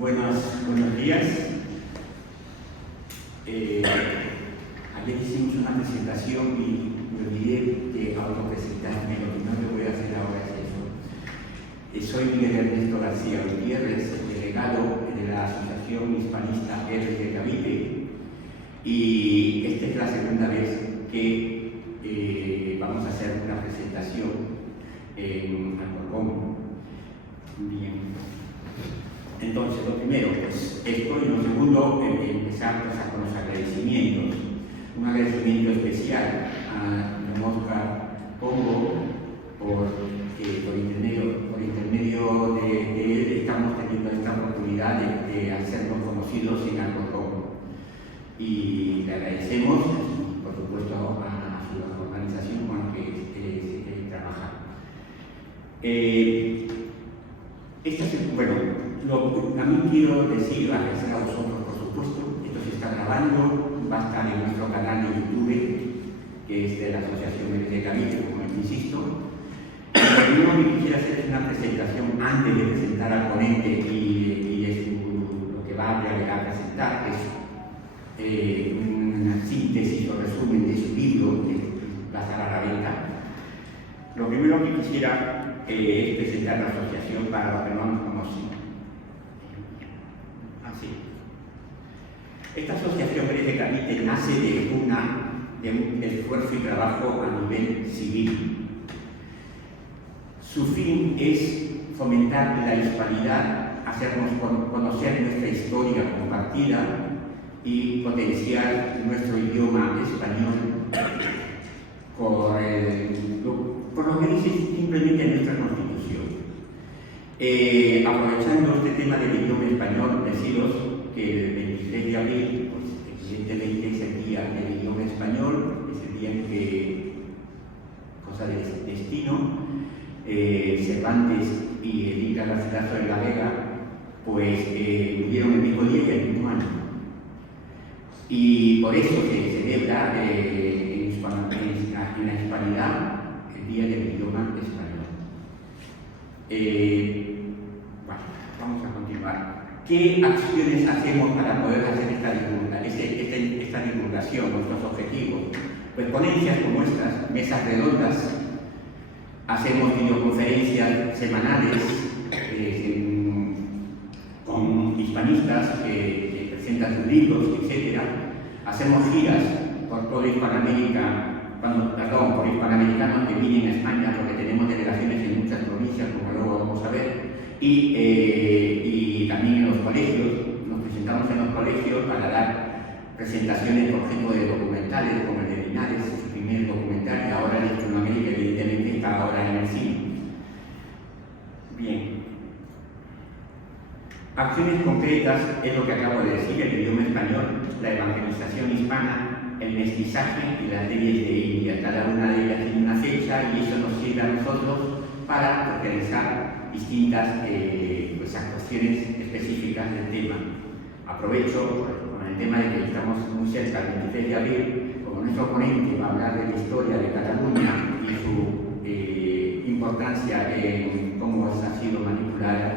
Buenos días. Ayer hicimos una presentación y me olvidé de autopresentarme. Lo que no le voy a hacer ahora es eso. Soy Miguel Ernesto García Gutiérrez, delegado de la Asociación Hispanista R. Cavite, y esta es la segunda vez que vamos a hacer una presentación en Alcorcón. Bien. Entonces, lo primero, pues esto, y lo segundo, empezar con los agradecimientos. Un agradecimiento especial a don Oscar Pombo, porque por intermedio de él estamos teniendo esta oportunidad de hacernos conocidos en Alcorcón. Y le agradecemos, por supuesto, a su organización con la que trabaja. También quiero decir, agradecer a vosotros, por supuesto. Esto se está grabando, va a estar en nuestro canal de YouTube, que es de la Asociación de Cavite, como insisto. Lo primero que quisiera hacer es una presentación antes de presentar al ponente y de lo que va a presentar, que es una síntesis o resumen de su libro, que va a estar a la venta. Lo primero que quisiera es presentar la asociación para los que no nos conocen. Esta asociación de Cavite nace de un esfuerzo y trabajo a nivel civil. Su fin es fomentar la hispanidad, hacernos conocer nuestra historia compartida y potenciar nuestro idioma español por lo que dice simplemente nuestra Constitución. Aprovechando este tema del idioma español, deciros que el 23 de abril, pues, evidentemente es el día del idioma español, es el día en que, cosa del destino, Cervantes y el Inca Garcilaso de la Vega, pues vivieron el mismo día y el mismo año. Y por eso se celebra en la hispanidad el Día del Idioma Español. Bueno, vamos a continuar. ¿Qué acciones hacemos para poder hacer esta divulgación, nuestros objetivos? Pues ponencias como estas, mesas redondas, hacemos videoconferencias semanales con hispanistas que presentan sus libros, etc. Hacemos giras por toda Hispanoamérica, por hispanoamericanos que vienen a España, porque tenemos delegaciones en muchas provincias, como luego vamos a ver, y también en los colegios. Nos presentamos en los colegios para dar presentaciones, por ejemplo, de documentales, como el de Linares, su primer documental, y ahora en Hispanoamérica, evidentemente, está ahora en el cine. Bien. Acciones concretas es lo que acabo de decir: el idioma español, la evangelización hispana, el mestizaje y las leyes de India. Cada una de ellas tiene una fecha y eso nos sirve a nosotros para organizar distintas actuaciones específicas del tema. Aprovecho con el tema de que estamos muy cerca del 23 de abril, como nuestro ponente va a hablar de la historia de Cataluña y su importancia en cómo ha sido manipulada.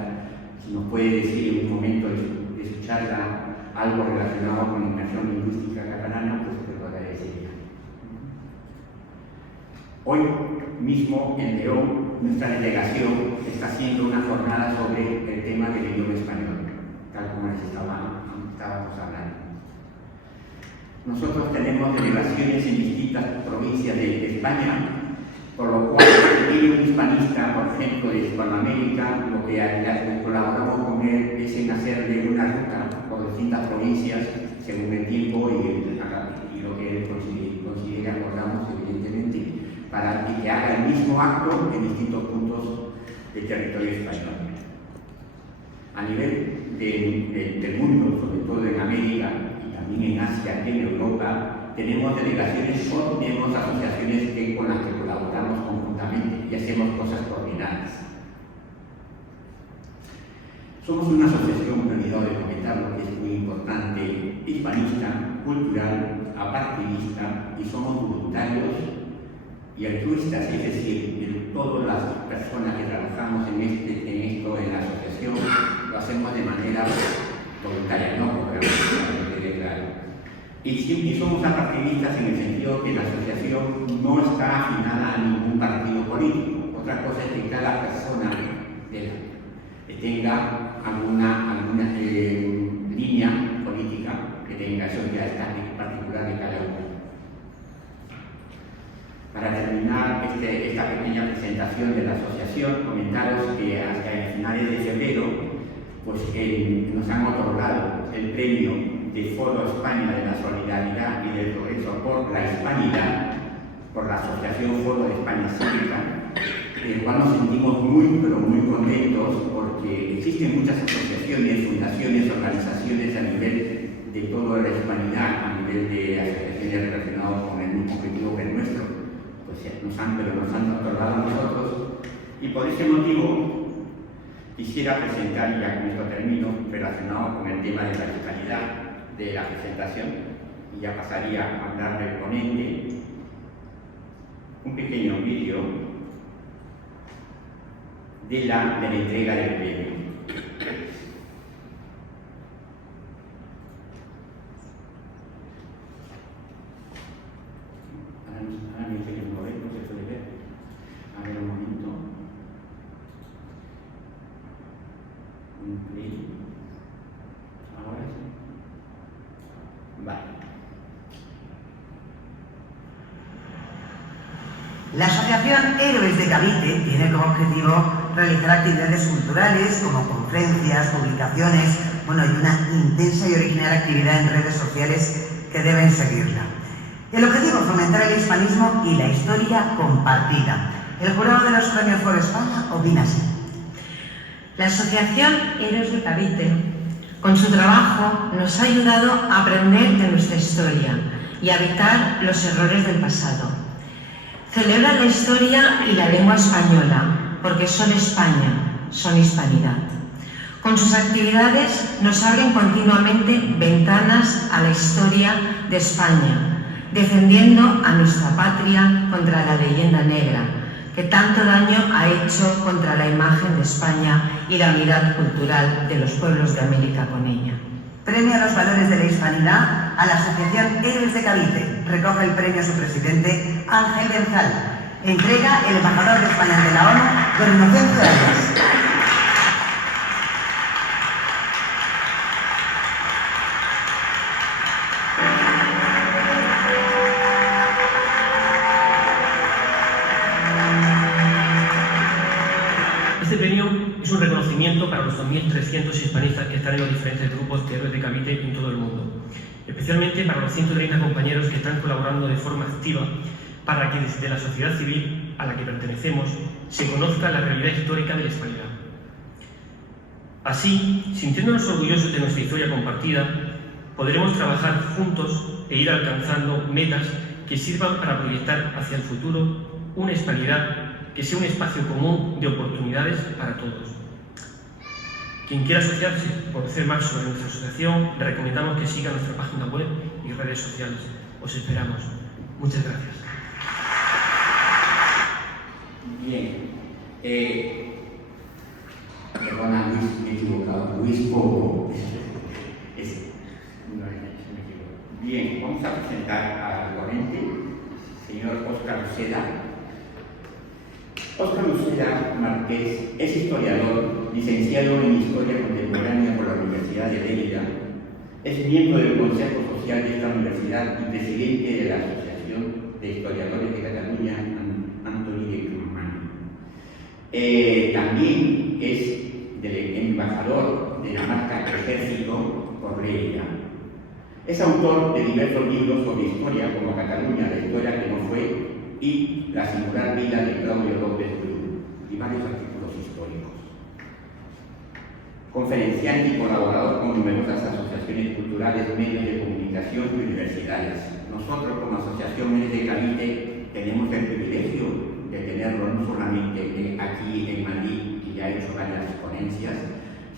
Si nos puede decir en un momento de su charla algo relacionado con la inmersión lingüística catalana, pues te lo agradecería. Hoy mismo en León, nuestra delegación está haciendo una jornada sobre el tema del idioma español, tal como les estábamos hablando. Nosotros tenemos delegaciones en distintas provincias de España, por lo cual si un hispanista, por ejemplo, de Hispanoamérica, lo que colaboramos con él es en hacerle una ruta por distintas provincias según el tiempo y lo que él considere, acordamos, evidentemente, para que haga el mismo acto en distintos puntos del territorio español. A nivel del mundo, sobre todo en América y también en Asia y en Europa, tenemos delegaciones o tenemos asociaciones con las que colaboramos conjuntamente y hacemos cosas coordinadas. Somos una asociación, me he olvidado de comentarlo, que es muy importante, hispanista, cultural, apartidista, y somos voluntarios y altruistas, es decir, todas las personas que trabajamos en la asociación lo hacemos de manera voluntaria, no por que quede claro. Y somos apartidistas en el sentido que la asociación no está afinada a ningún partido político. Otra cosa es que cada persona tenga alguna línea política que tenga, eso ya está en particular de cada uno. Para terminar esta pequeña presentación de la asociación, comentaros que hasta finales de febrero pues, nos han otorgado el premio de Foro España de la Solidaridad y del Progreso por la Hispanidad, por la Asociación Foro de España Cívica, el cual nos sentimos muy, pero muy contentos porque existen muchas asociaciones, fundaciones, organizaciones a nivel de toda la hispanidad, a nivel de asociaciones relacionadas con el mismo objetivo que el nuestro, pues nos han otorgado a nosotros, y por ese motivo quisiera presentar, ya con esto termino, relacionado con el tema de la fiscalidad de la presentación, y ya pasaría a hablar del ponente, un pequeño vídeo de la entrega del premio. Ahora me dice que no ve, no se puede ver. A ver un momento. Un play. Ahora sí. Vale. La Asociación Héroes de Cavite tiene como objetivo realizar actividades culturales como conferencias, publicaciones, y una intensa y original actividad en redes sociales que deben seguirla. El objetivo es fomentar el hispanismo y la historia compartida. El jurado de los premios Foro España opina así. La Asociación Héroes de Cavite, con su trabajo, nos ha ayudado a aprender de nuestra historia y a evitar los errores del pasado. Celebran la historia y la lengua española, porque son España, son hispanidad. Con sus actividades nos abren continuamente ventanas a la historia de España, defendiendo a nuestra patria contra la leyenda negra, que tanto daño ha hecho contra la imagen de España y la unidad cultural de los pueblos de América con ella. Premio a los valores de la hispanidad a la Asociación Héroes de Cavite. Recoge el premio a su presidente, Ángel Benzal. Entrega el embajador de España ante la ONU, don Inocencio Arias. Este premio es un reconocimiento para los 2.300 hispanistas que están en los diferentes grupos de Héroes de Cavite en todo el mundo, especialmente para los 130 compañeros que están colaborando de forma activa para que desde la sociedad civil a la que pertenecemos se conozca la realidad histórica de la hispanidad. Así, sintiéndonos orgullosos de nuestra historia compartida, podremos trabajar juntos e ir alcanzando metas que sirvan para proyectar hacia el futuro una hispanidad que sea un espacio común de oportunidades para todos. Quien quiera asociarse o conocer más sobre nuestra asociación, le recomendamos que siga nuestra página web y redes sociales. Os esperamos. Muchas gracias. Bien. Perdona, Luis, me he equivocado. Luis Pogo. Bien, vamos a presentar al ponente, señor Óscar Uceda. Óscar Uceda Márquez es historiador, licenciado en Historia Contemporánea por la Universidad de Lérida, es miembro del Consejo Social de esta universidad y presidente de la Asociación de Historiadores de Cataluña, Antoni de Crumani. También es embajador de la marca Ejército por Lérida. Es autor de diversos libros sobre historia, como Cataluña, la historia que no fue, y La singular vida de Claudio López Bru, y varios artículos históricos. Conferenciante y colaborador con numerosas asociaciones culturales, medios de comunicación y universidades. Nosotros, como Asociación Héroes de Cavite, tenemos el privilegio de tenerlo no solamente aquí en Madrid, que ya ha hecho varias ponencias,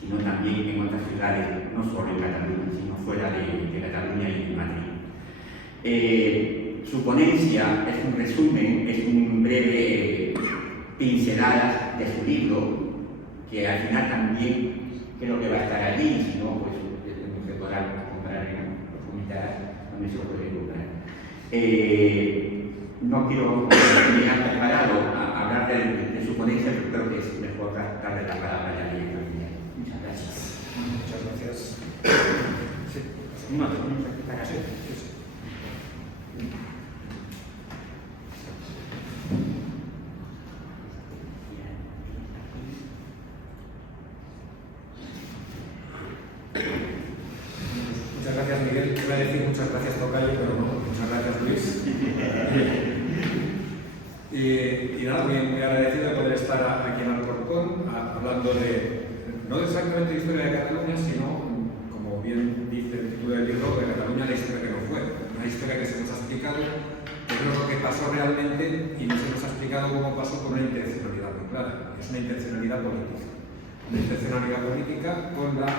sino también en otras ciudades, no solo en Cataluña, sino fuera de Cataluña y de Madrid. Su ponencia es un resumen, es un breve pincelada de su libro, que al final también creo que va a estar allí, si no, pues no se podrá comprar en profundidad, donde se puede comprar. No quiero terminar preparado a hablar de su ponencia, pero creo que es mejor darle la palabra a la directora. Muchas gracias. Muchas gracias. Sí. No, te pones aquí para Sí, sí, sí. Muchas gracias, Miguel. Iba a decir muchas gracias, Tocayo, pero no. Muchas gracias, Luis. Y nada, muy agradecido de poder estar aquí en Alcorcón hablando no exactamente de historia de Cataluña, sino, como bien dice el título del libro, de Cataluña, la historia que no fue. Una historia que se nos ha explicado, que no es lo que pasó realmente y no se nos ha explicado cómo pasó con una intencionalidad muy clara. Es una intencionalidad política. Una intencionalidad política con la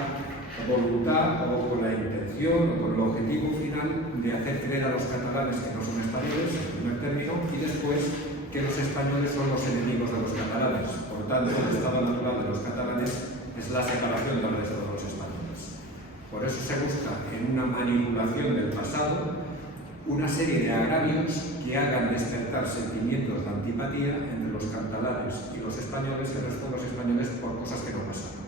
voluntad o con la intención o con el objetivo final de hacer creer a los catalanes que no son españoles, en primer término, y después que los españoles son los enemigos de los catalanes. Por tanto, el estado natural de los catalanes es la separación del resto de los españoles. Por eso se busca, en una manipulación del pasado, una serie de agravios que hagan despertar sentimientos de antipatía entre los catalanes y los españoles y el resto de los españoles por cosas que no pasaron.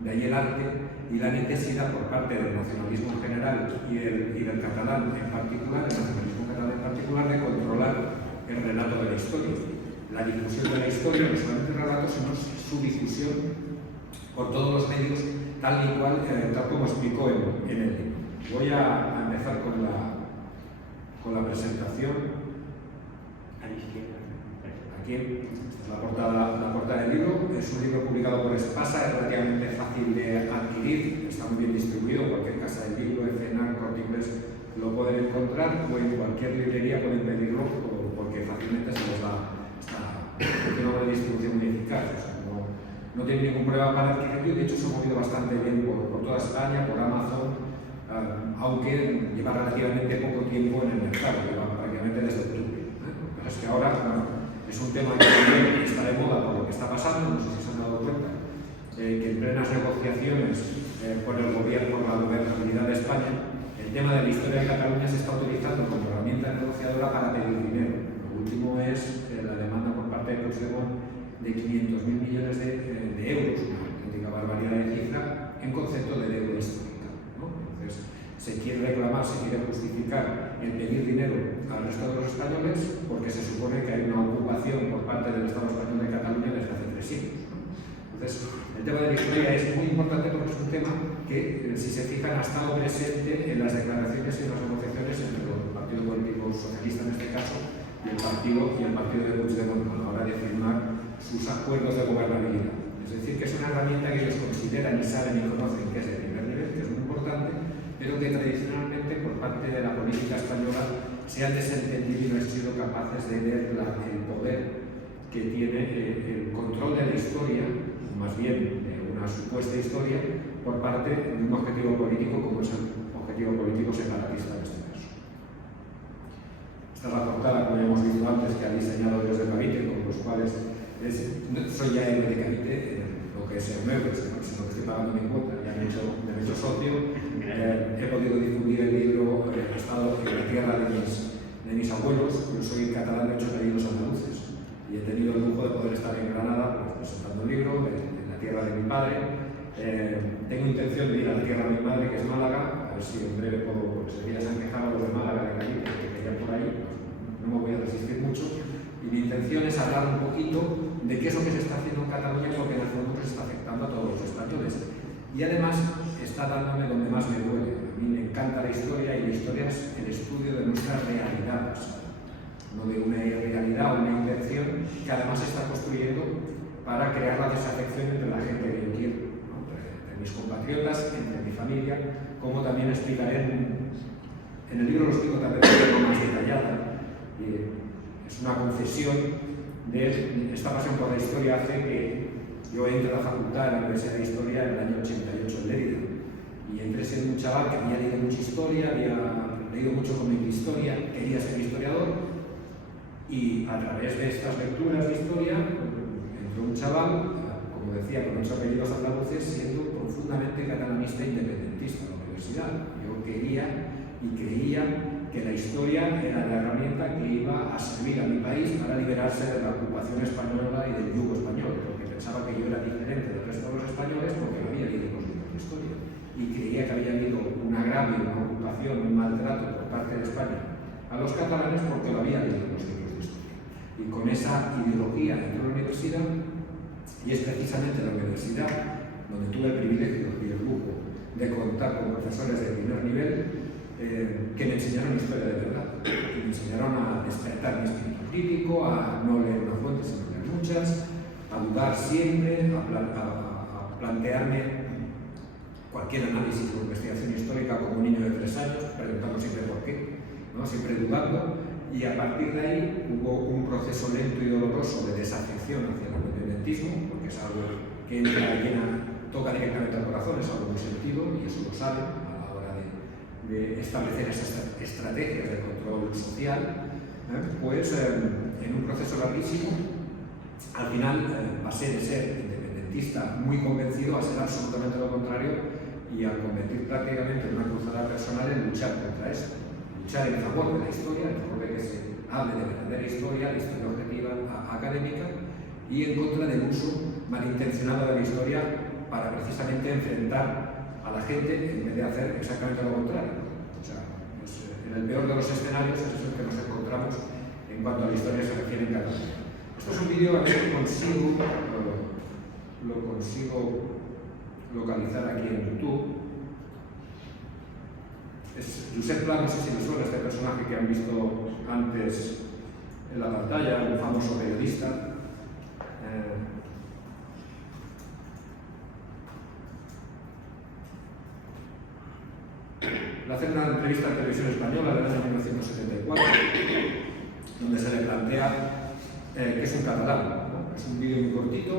De ahí el arte y la necesidad por parte del nacionalismo en general y del catalán en particular, el nacionalismo catalán en particular, de controlar el relato de la historia. La difusión de la historia, no solamente el relato, sino su difusión por todos los medios, tal y cual, tal como explicó en el libro. Voy a empezar con la presentación. A la izquierda. Aquí, esta es la portada del libro. Es un libro publicado por Espasa, es relativamente fácil de adquirir, está muy bien distribuido, en cualquier casa de libro, FNAC, Corte Inglés lo pueden encontrar, o en cualquier librería pueden pedirlo porque fácilmente se les da. Tiene una distribución muy eficaz, o sea, no tiene ningún problema para adquirirlo, y de hecho se ha movido bastante bien por toda España, por Amazon, aunque lleva relativamente poco tiempo en el mercado, lleva prácticamente desde octubre. Pero es que ahora es un tema que también está de moda por lo que está pasando, no sé si se han dado cuenta, que en plenas negociaciones por el gobierno, por la gobernabilidad de España, el tema de la historia de Cataluña se está utilizando como herramienta negociadora para pedir dinero. Lo último es la demanda por parte de Puigdemont de 500.000 millones de euros, una auténtica barbaridad de cifra, en concepto de deuda histórica, ¿no? Entonces, se quiere reclamar, se quiere justificar el pedir dinero al resto de los españoles porque se supone que hay una ocupación por parte del Estado español de Cataluña desde hace 3 siglos, ¿no? Entonces, el tema de la historia es muy importante porque es un tema que, si se fijan, ha estado presente en las declaraciones y en las negociaciones entre el Partido Político Socialista, en este caso, y el partido de Puigdemont a la hora de firmar sus acuerdos de gobernabilidad. Es decir, que es una herramienta que ellos consideran y saben y conocen que es de primer nivel, que es muy importante, pero que tradicionalmente por parte de la política española se han desentendido y no han sido capaces de ver el poder que tiene el control de la historia, más bien de una supuesta historia, por parte de un objetivo político como es el objetivo político separatista en este caso. Esta es la portada, como ya hemos visto antes, que han diseñado ellos de Cavite, con los cuales soy ya héroe de Cavite, lo que es el nuevo, sino que estoy pagando mi cuota, ya me he hecho socio. He podido difundir el libro, he estado en la tierra de mis abuelos. Yo soy catalán de 8 apellidos andaluces y he tenido el lujo de poder estar en Granada presentando el libro, en la tierra de mi padre. Tengo intención de ir a la tierra de mi madre, que es Málaga, a ver si en breve puedo, porque se han quejado los de Málaga de Cavite, que querían por ahí, pues no me voy a resistir mucho. Y mi intención es hablar un poquito de qué es lo que se está haciendo en Cataluña, porque en el fondo se está afectando a todos los españoles. Y además está dándome donde más me duele. A mí me encanta la historia, y la historia es el estudio de nuestra realidad, no de una irrealidad o una invención que además se está construyendo para crear la desafección entre la gente que yo quiero, ¿no? Entre mis compatriotas, entre mi familia, como también explicaré en el libro, lo explico también de forma más detallada. Es una confesión de esta pasión por la historia hace que yo entré a la facultad de la Universidad de Historia en el año 88 en Lérida, y entré siendo un chaval que había leído mucha historia, había leído mucho cómic de historia, quería ser historiador, y a través de estas lecturas de historia entró un chaval, como como decía, con 8 apellidos andaluces, siendo profundamente catalanista e independentista en la universidad. Yo quería y creía que la historia era la herramienta que iba a servir a mi país para liberarse de la ocupación española y del yugo español, porque pensaba que yo era diferente del resto de los españoles porque no había leído los libros de historia y creía que había habido un agravio, una ocupación, un maltrato por parte de España a los catalanes porque lo había leído en los libros de historia. Y con esa ideología entré a la universidad, y es precisamente la universidad donde tuve el privilegio y el lujo de contar con profesores de primer nivel que me enseñaron historia de verdad, que me enseñaron a despertar mi espíritu crítico, a no leer una fuente sino leer muchas, a dudar siempre, a plantearme cualquier análisis o investigación histórica como un niño de 3 años, preguntando siempre por qué, ¿no? Siempre dudando, y a partir de ahí hubo un proceso lento y doloroso de desafección hacia el independentismo, porque es algo que entra toca directamente al corazón, es algo muy sentido, y eso lo saben a la hora de establecer esas estrategias de control social, pues en un proceso larguísimo, al final pasé de ser independentista muy convencido a ser absolutamente lo contrario y a convertir prácticamente en una cruzada personal en luchar contra esto, luchar en favor de la historia, en favor de que se hable de verdadera historia, de historia objetiva académica, y en contra del uso malintencionado de la historia para precisamente enfrentar a la gente en vez de hacer exactamente lo contrario. O sea, en el peor de los escenarios es el que nos encontramos en cuanto a la historia se refiere en Cataluña. Esto es un vídeo, a ver si lo consigo localizar aquí en YouTube. Es Josep Pla, no sé si les suena este personaje que han visto antes en la pantalla, un famoso periodista. Le hacen una entrevista en Televisión Española del año 1974, donde se le plantea que es un catalán, ¿no? Es un vídeo muy cortito,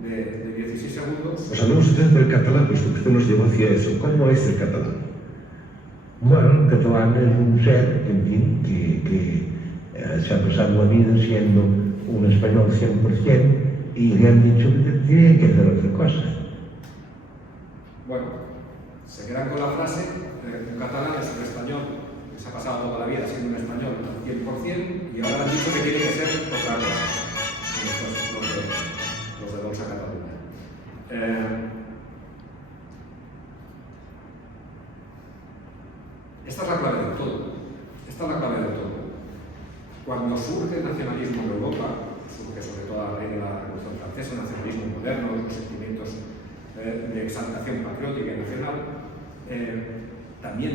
de 16 segundos. Pues hablemos entonces del catalán, puesto que usted nos llevó hacia eso. ¿Cómo es el catalán? Bueno, el catalán es un ser, en fin, que se ha pasado la vida siendo un español 100% y le han dicho que tiene que hacer otra cosa. Bueno, se quedan con la frase, un catalán es un español que se ha pasado toda la vida siendo un español al 100% y ahora han dicho que tiene que ser otra cosa. Los de Bolsa Cataluña. Esta es la clave de todo. Esta es la clave de todo. Cuando surge el nacionalismo en Europa, surge sobre todo a raíz de la Revolución Francesa, el nacionalismo moderno, los sentimientos de exaltación patriótica y nacional, también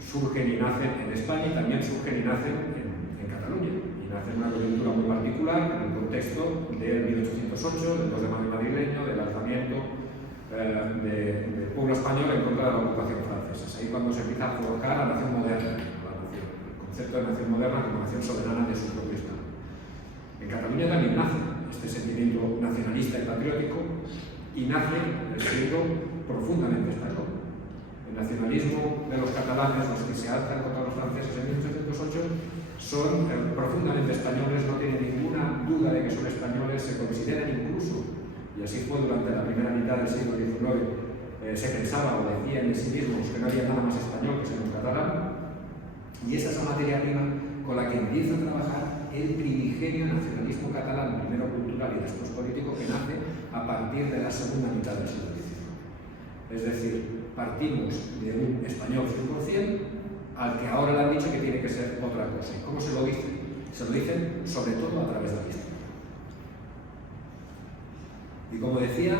surgen y nacen en España y también surgen y nacen en Cataluña. Y nacen en una coyuntura muy particular en el contexto del 1808, del 2 de mayo madrileño, del alzamiento del pueblo español en contra de la ocupación francesa. Es ahí cuando se empieza a forjar la nación moderna, el concepto de nación moderna como nación soberana de su propio Estado. En Cataluña también nace este sentimiento nacionalista y patriótico y nace siendo profundamente español. El nacionalismo de los catalanes, los que se alzan contra los franceses en 1808, son profundamente españoles, no tienen ninguna duda de que son españoles, se consideran incluso, y así fue durante la primera mitad del siglo XIX, se pensaba o decía en sí mismos que no había nada más español que ser un catalán, y esa es la materia prima con la que empieza a trabajar el primigenio nacionalismo catalán, primero cultural y después político, que nace a partir de la segunda mitad del siglo XIX. Es decir, partimos de un español 100% al que ahora le han dicho que tiene que ser otra cosa. ¿Y cómo se lo dicen? Se lo dicen sobre todo a través de la historia. Y como decía,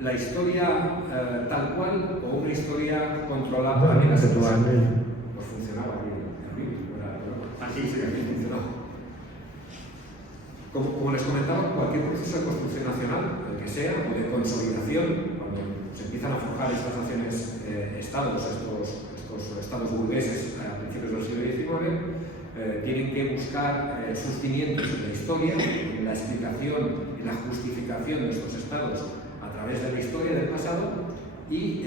la historia tal cual o una historia controlada Bueno, pues catalán funcionaba aquí, así sí que funcionaba. Como les comentaba, cualquier proceso de construcción nacional, el que sea, o de consolidación, cuando se empiezan a forjar estas naciones estados, estos estados burgueses a principios del siglo XIX, tienen que buscar sus cimientos en la historia, en la explicación, en la justificación de estos estados a través de la historia del pasado y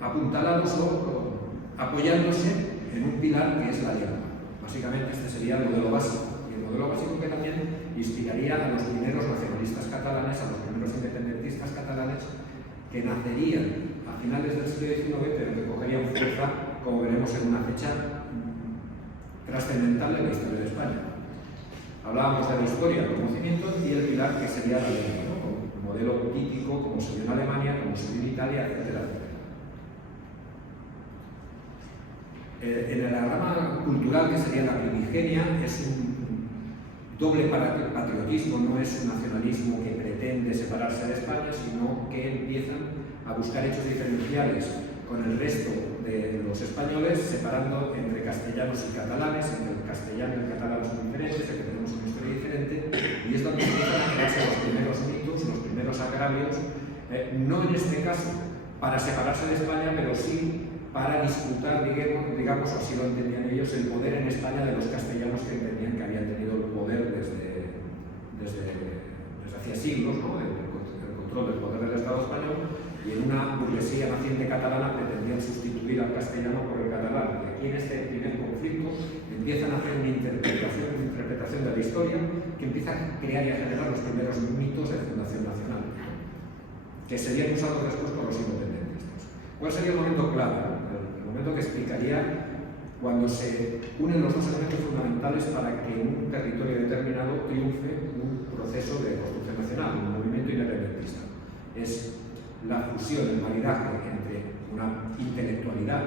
apuntalados o apoyándose en un pilar que es la lengua. Básicamente este sería el modelo básico, y el modelo básico que también inspiraría a los primeros nacionalistas catalanes, a los primeros independentistas independentistas catalanes que nacerían a finales del siglo XIX, pero que cogerían fuerza, como veremos, en una fecha trascendental en la historia de España. Hablábamos de la historia, el conocimiento y el pilar que sería la lengua, ¿no? Un modelo típico, como se vio en Alemania, como se vio en Italia, etcétera, etcétera. En el diagrama cultural, que sería la primigenia, es un doble patriotismo, no es un nacionalismo que pretende separarse de España, sino que empiezan a buscar hechos diferenciales con el resto de los españoles, separando entre castellanos y catalanes, entre el castellano y el catalán son diferentes, que tenemos una historia diferente, y es donde empiezan a crearse los primeros mitos, los primeros agravios, no en este caso para separarse de España, pero sí para disputar, digamos, o así lo entendían ellos, el poder en España de los castellanos, que entendían que habían tenido el poder desde hacía siglos, ¿no? el control del poder del Estado español, y en una burguesía naciente catalana pretendían sustituir al castellano por el catalán. Y aquí en este primer conflicto empiezan a hacer una interpretación de la historia que empieza a crear y a generar los primeros mitos de fundación nacional, que serían usados después por los independentistas. ¿Cuál sería el momento clave? El momento que explicaría cuando se unen los dos elementos fundamentales para que en un territorio determinado triunfe un proceso de construcción nacional, un movimiento independentista. Es la fusión, el maridaje entre una intelectualidad,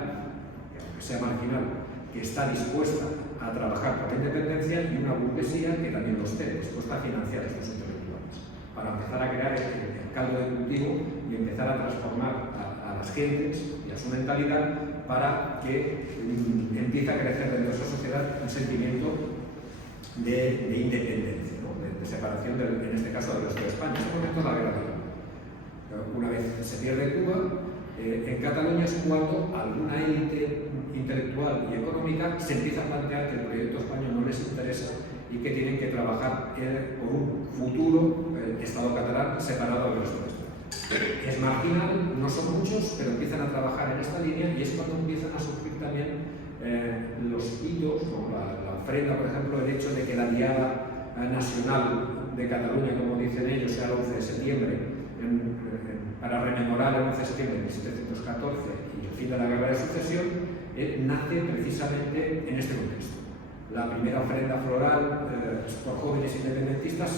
que aunque sea marginal, que está dispuesta a trabajar por la independencia, y una burguesía que también lo esté, dispuesta a financiar estos intelectuales, para empezar a crear el caldo de cultivo y empezar a transformar a las gentes y a su mentalidad para que empiece a crecer dentro de esa sociedad un sentimiento de independencia, ¿no? de separación, en este caso, del resto de España. En ese momento es la guerra civil. Una vez se pierde Cuba, en Cataluña es cuando alguna élite intelectual y económica se empieza a plantear que el proyecto español no les interesa y que tienen que trabajar por un futuro Estado catalán separado del resto de España. Es marginal, no son muchos, pero empiezan a trabajar en esta línea, y es cuando empiezan a surgir también los hitos, ¿no? la ofrenda, por ejemplo, el hecho de que la Diada Nacional de Cataluña, como dicen ellos, sea el 11 de septiembre, para rememorar el 11 de septiembre de 1714 y el fin de la Guerra de Sucesión, nace precisamente en este contexto. La primera ofrenda floral por jóvenes independentistas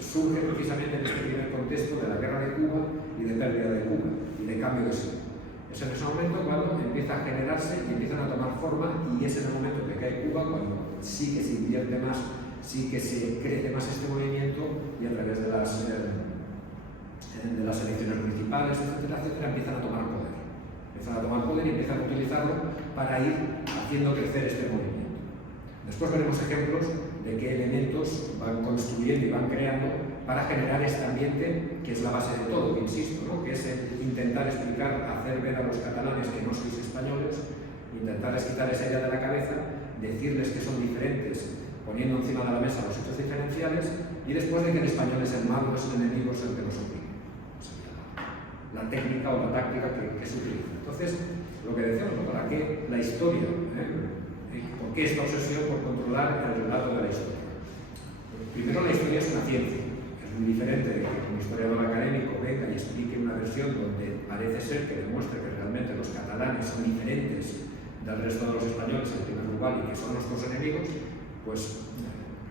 surge precisamente en este primer contexto de la Guerra de Cuba y de pérdida de Cuba y de cambio de siglo. Es en ese momento cuando empieza a generarse y empiezan a tomar forma, y es en el momento que cae Cuba cuando sí que se invierte más, sí que se crece más este movimiento, y a través de las elecciones municipales, etcétera, etcétera, empiezan a tomar poder. Empiezan a tomar poder y empiezan a utilizarlo para ir haciendo crecer este movimiento. Después veremos ejemplos de qué elementos van construyendo y van creando para generar este ambiente, que es la base de todo, que insisto, ¿no? Que es intentar explicar, hacer ver a los catalanes que no sois españoles, intentarles quitar esa idea de la cabeza, decirles que son diferentes, poniendo encima de la mesa los hechos diferenciales, y después de que el español es el malo, es el enemigo, es el que nos obliga. La técnica o la táctica que se utiliza. Entonces, lo que decíamos, ¿no? ¿Para qué la historia? ¿Por qué esta obsesión por controlar el relato de la historia? Primero, la historia es una ciencia. Es muy diferente de que un historiador académico venga y explique una versión donde parece ser que demuestre que realmente los catalanes son diferentes del resto de los españoles en primer lugar y que son nuestros enemigos. Pues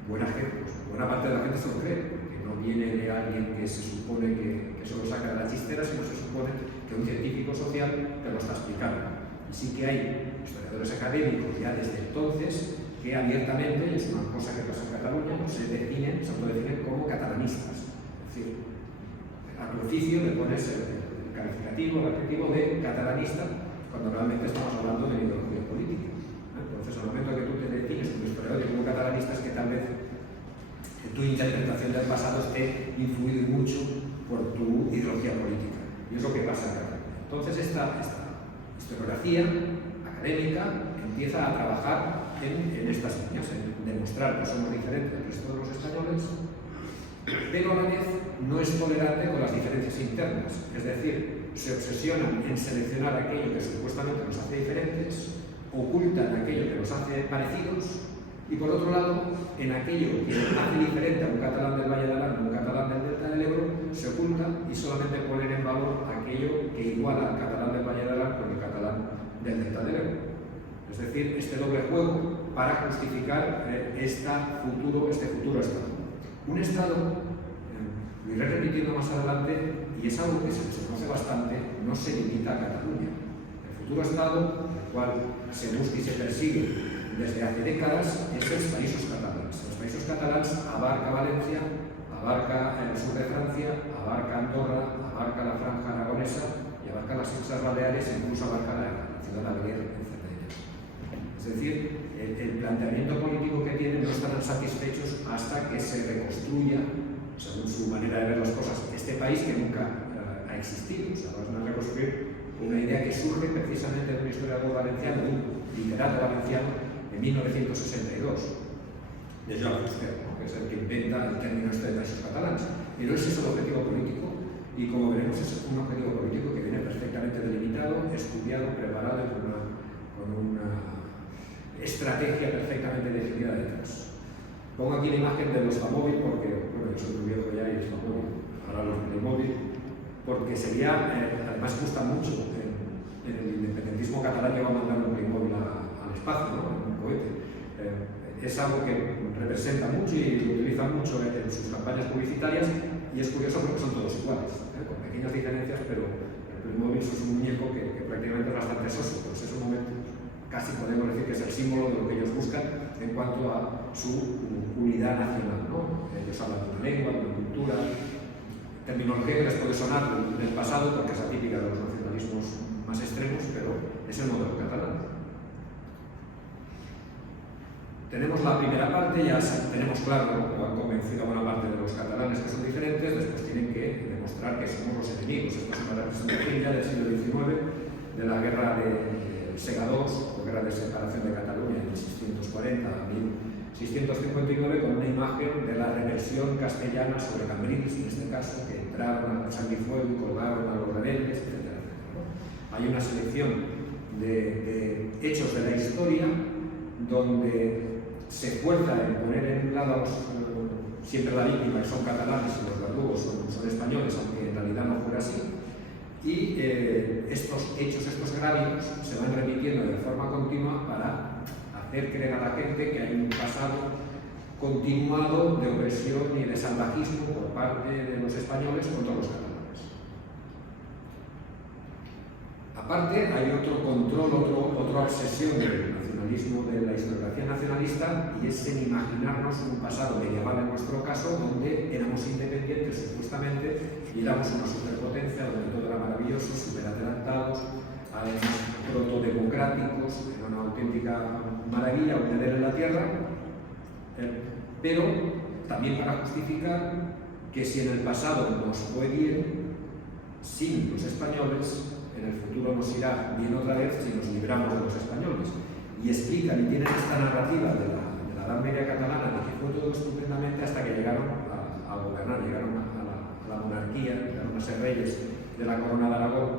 buena parte de la gente se lo cree, porque no viene de alguien que se supone que se lo saca de la chistera, sino se supone que un científico social te lo está explicando. Y sí que hay historiadores académicos ya desde entonces que abiertamente, y es una cosa que pasa en Cataluña, se autodefinen como catalanistas. Es decir, a tu oficio le pones el calificativo, el adjetivo de catalanista, cuando realmente estamos hablando de ideología política. Entonces, al momento que tú te defines como historiador y como catalanista, es que tal vez tu interpretación del pasado esté influido mucho por tu ideología política. Y es lo que pasa en Cataluña. Entonces, esta historiografía académica empieza a trabajar en estas líneas, en demostrar que somos diferentes del resto de los españoles, pero a la vez no es tolerante con las diferencias internas. Es decir, se obsesionan en seleccionar aquello que supuestamente nos hace diferentes, ocultan aquello que nos hace parecidos, y por otro lado, en aquello que hace diferente a un catalán del Valle de Arán o un catalán del Delta del Ebro, se oculta y solamente decir, este doble juego para justificar este futuro Estado. Un Estado, lo iré repitiendo más adelante, y es algo que se desconoce bastante, no se limita a Cataluña. El futuro Estado, el cual se busca y se persigue desde hace décadas, es los Països Catalans. Los Països Catalans abarca Valencia, abarca el sur de Francia, abarca Andorra, abarca la Franja Aragonesa y abarca las Islas Baleares e incluso abarca la ciudad de Alger en Cerdeña. Es decir, el planteamiento político que tienen no estarán satisfechos hasta que se reconstruya, según su manera de ver las cosas, este país que nunca ha existido. O sea, van a reconstruir una idea que surge precisamente de un historiador valenciano, de un literato valenciano, en 1962, de Joan Fuster, ¿no? Que es el que inventa el término este de Països Catalans. Pero ese es el objetivo político, y como veremos es un objetivo político que viene perfectamente delimitado, estudiado, preparado y con una estrategia perfectamente definida detrás. Pongo aquí la imagen de los Famóvil porque, bueno, yo soy muy viejo ya y es Famóvil, ahora los Playmobil, porque sería, además gusta mucho en el independentismo catalán que va a mandar un Playmobil al espacio, ¿no? En un cohete. Es algo que representa mucho y lo utilizan mucho en sus campañas publicitarias, y es curioso porque son todos iguales, con pequeñas diferencias, pero el Playmobil es un muñeco que prácticamente es bastante soso, pues es un momento, casi podemos decir que es el símbolo de lo que ellos buscan en cuanto a su unidad nacional, ¿no? Ellos hablan de una lengua, de una cultura, terminología que les puede sonar del pasado porque es atípica de los nacionalismos más extremos, pero es el modelo catalán. Tenemos la primera parte, ya tenemos claro, o han convencido a buena parte de los catalanes que son diferentes, después tienen que demostrar que somos los enemigos. Esto es una representación ya del siglo XIX, de la guerra de Segadors, o guerra de separación de Cataluña en 1640 a 1659, con una imagen de la reversión castellana sobre Cambrils, en este caso, que entraron a Sanguijuelo y colgaron a los rebeldes, etc. Hay una selección de hechos de la historia donde se esfuerza en poner en un lado siempre la víctima, que son catalanes, y los verdugos son españoles, aunque en realidad no fuera así. Y estos hechos, estos agravios, se van repitiendo de forma continua para hacer creer a la gente que hay un pasado continuado de opresión y de salvajismo por parte de los españoles contra los catalanes. Aparte, hay otro control, otra obsesión del nacionalismo, de la historiografía nacionalista, y es en imaginarnos un pasado medieval, en nuestro caso, donde éramos independientes supuestamente y éramos una superpotencia, donde todo era maravilloso, superadelantados, además protodemocráticos, era una auténtica maravilla, un deber en la tierra, pero también para justificar que si en el pasado nos fue bien sin los españoles, en el futuro nos irá bien otra vez si nos libramos de los españoles. Y explican y tienen esta narrativa de la Edad Media catalana de que fue todo estupendamente hasta que llegaron a gobernar, llegaron a la monarquía, llegaron a ser reyes de la corona de Aragón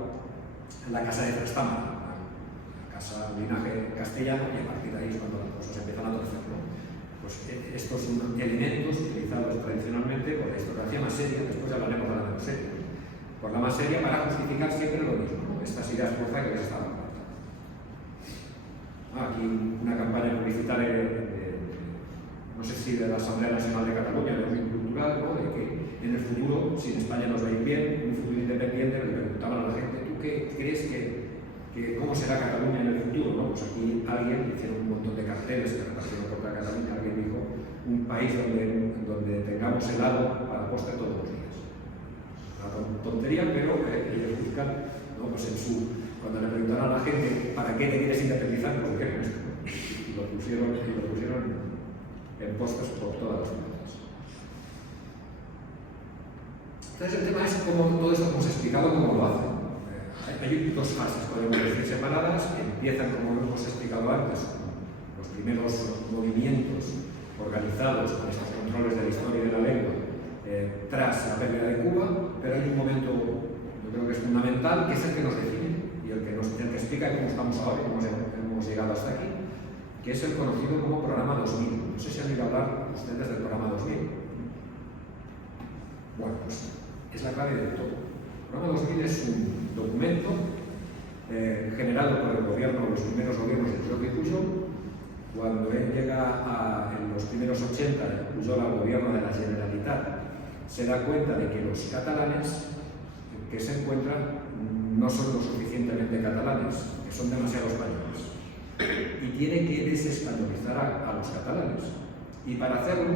en la casa de Trastámara, la casa de linaje castellano, y a partir de ahí es cuando las cosas empiezan a torcer, ¿no? Pues estos son elementos utilizados tradicionalmente por la historiografía más seria, después hablaremos de la menos seria, por la más seria, para justificar siempre lo mismo, ¿no? Estas ideas fuerza que les estaban contando. Aquí una campaña publicitaria no sé si de la Asamblea Nacional de Cataluña, de Òmnium Cultural, ¿no? De que en el futuro, si en España nos va a ir bien, un futuro independiente, le preguntaban a la gente, ¿tú qué crees que cómo será Cataluña en el futuro? ¿No? Pues aquí alguien, hicieron un montón de carteles que repartieron por toda Cataluña, alguien dijo, un país donde tengamos helado para postre todos los días. Una tontería, pero ellos buscan, ¿no? Pues cuando le preguntaron a la gente ¿para qué te quieres independizar? Pues dijeron esto, ¿no? Y lo pusieron en postes por todas las ciudades. Entonces el tema es cómo todo esto hemos explicado, cómo lo hacen. Hay dos fases, podemos decir, separadas, que empiezan, como hemos explicado antes, con los primeros movimientos organizados con estos controles de la historia y de la lengua tras la pérdida de Cuba, pero hay un momento, yo creo que es fundamental, que es el que nos define y el que explica cómo estamos ahora, cómo hemos llegado hasta aquí, que es el conocido como Programa 2000. No sé si han oído hablar ustedes del Programa 2000. Bueno, pues es la clave de todo. El Programa 2000 es un documento generado por el gobierno, los primeros gobiernos de Jordi Pujol. Cuando él llega en los primeros 80, Pujol al gobierno de la Generalitat, se da cuenta de que los catalanes que se encuentran no son lo suficientemente catalanes, que son demasiado españoles, y tiene que desespañolizar a los catalanes. Y para hacerlo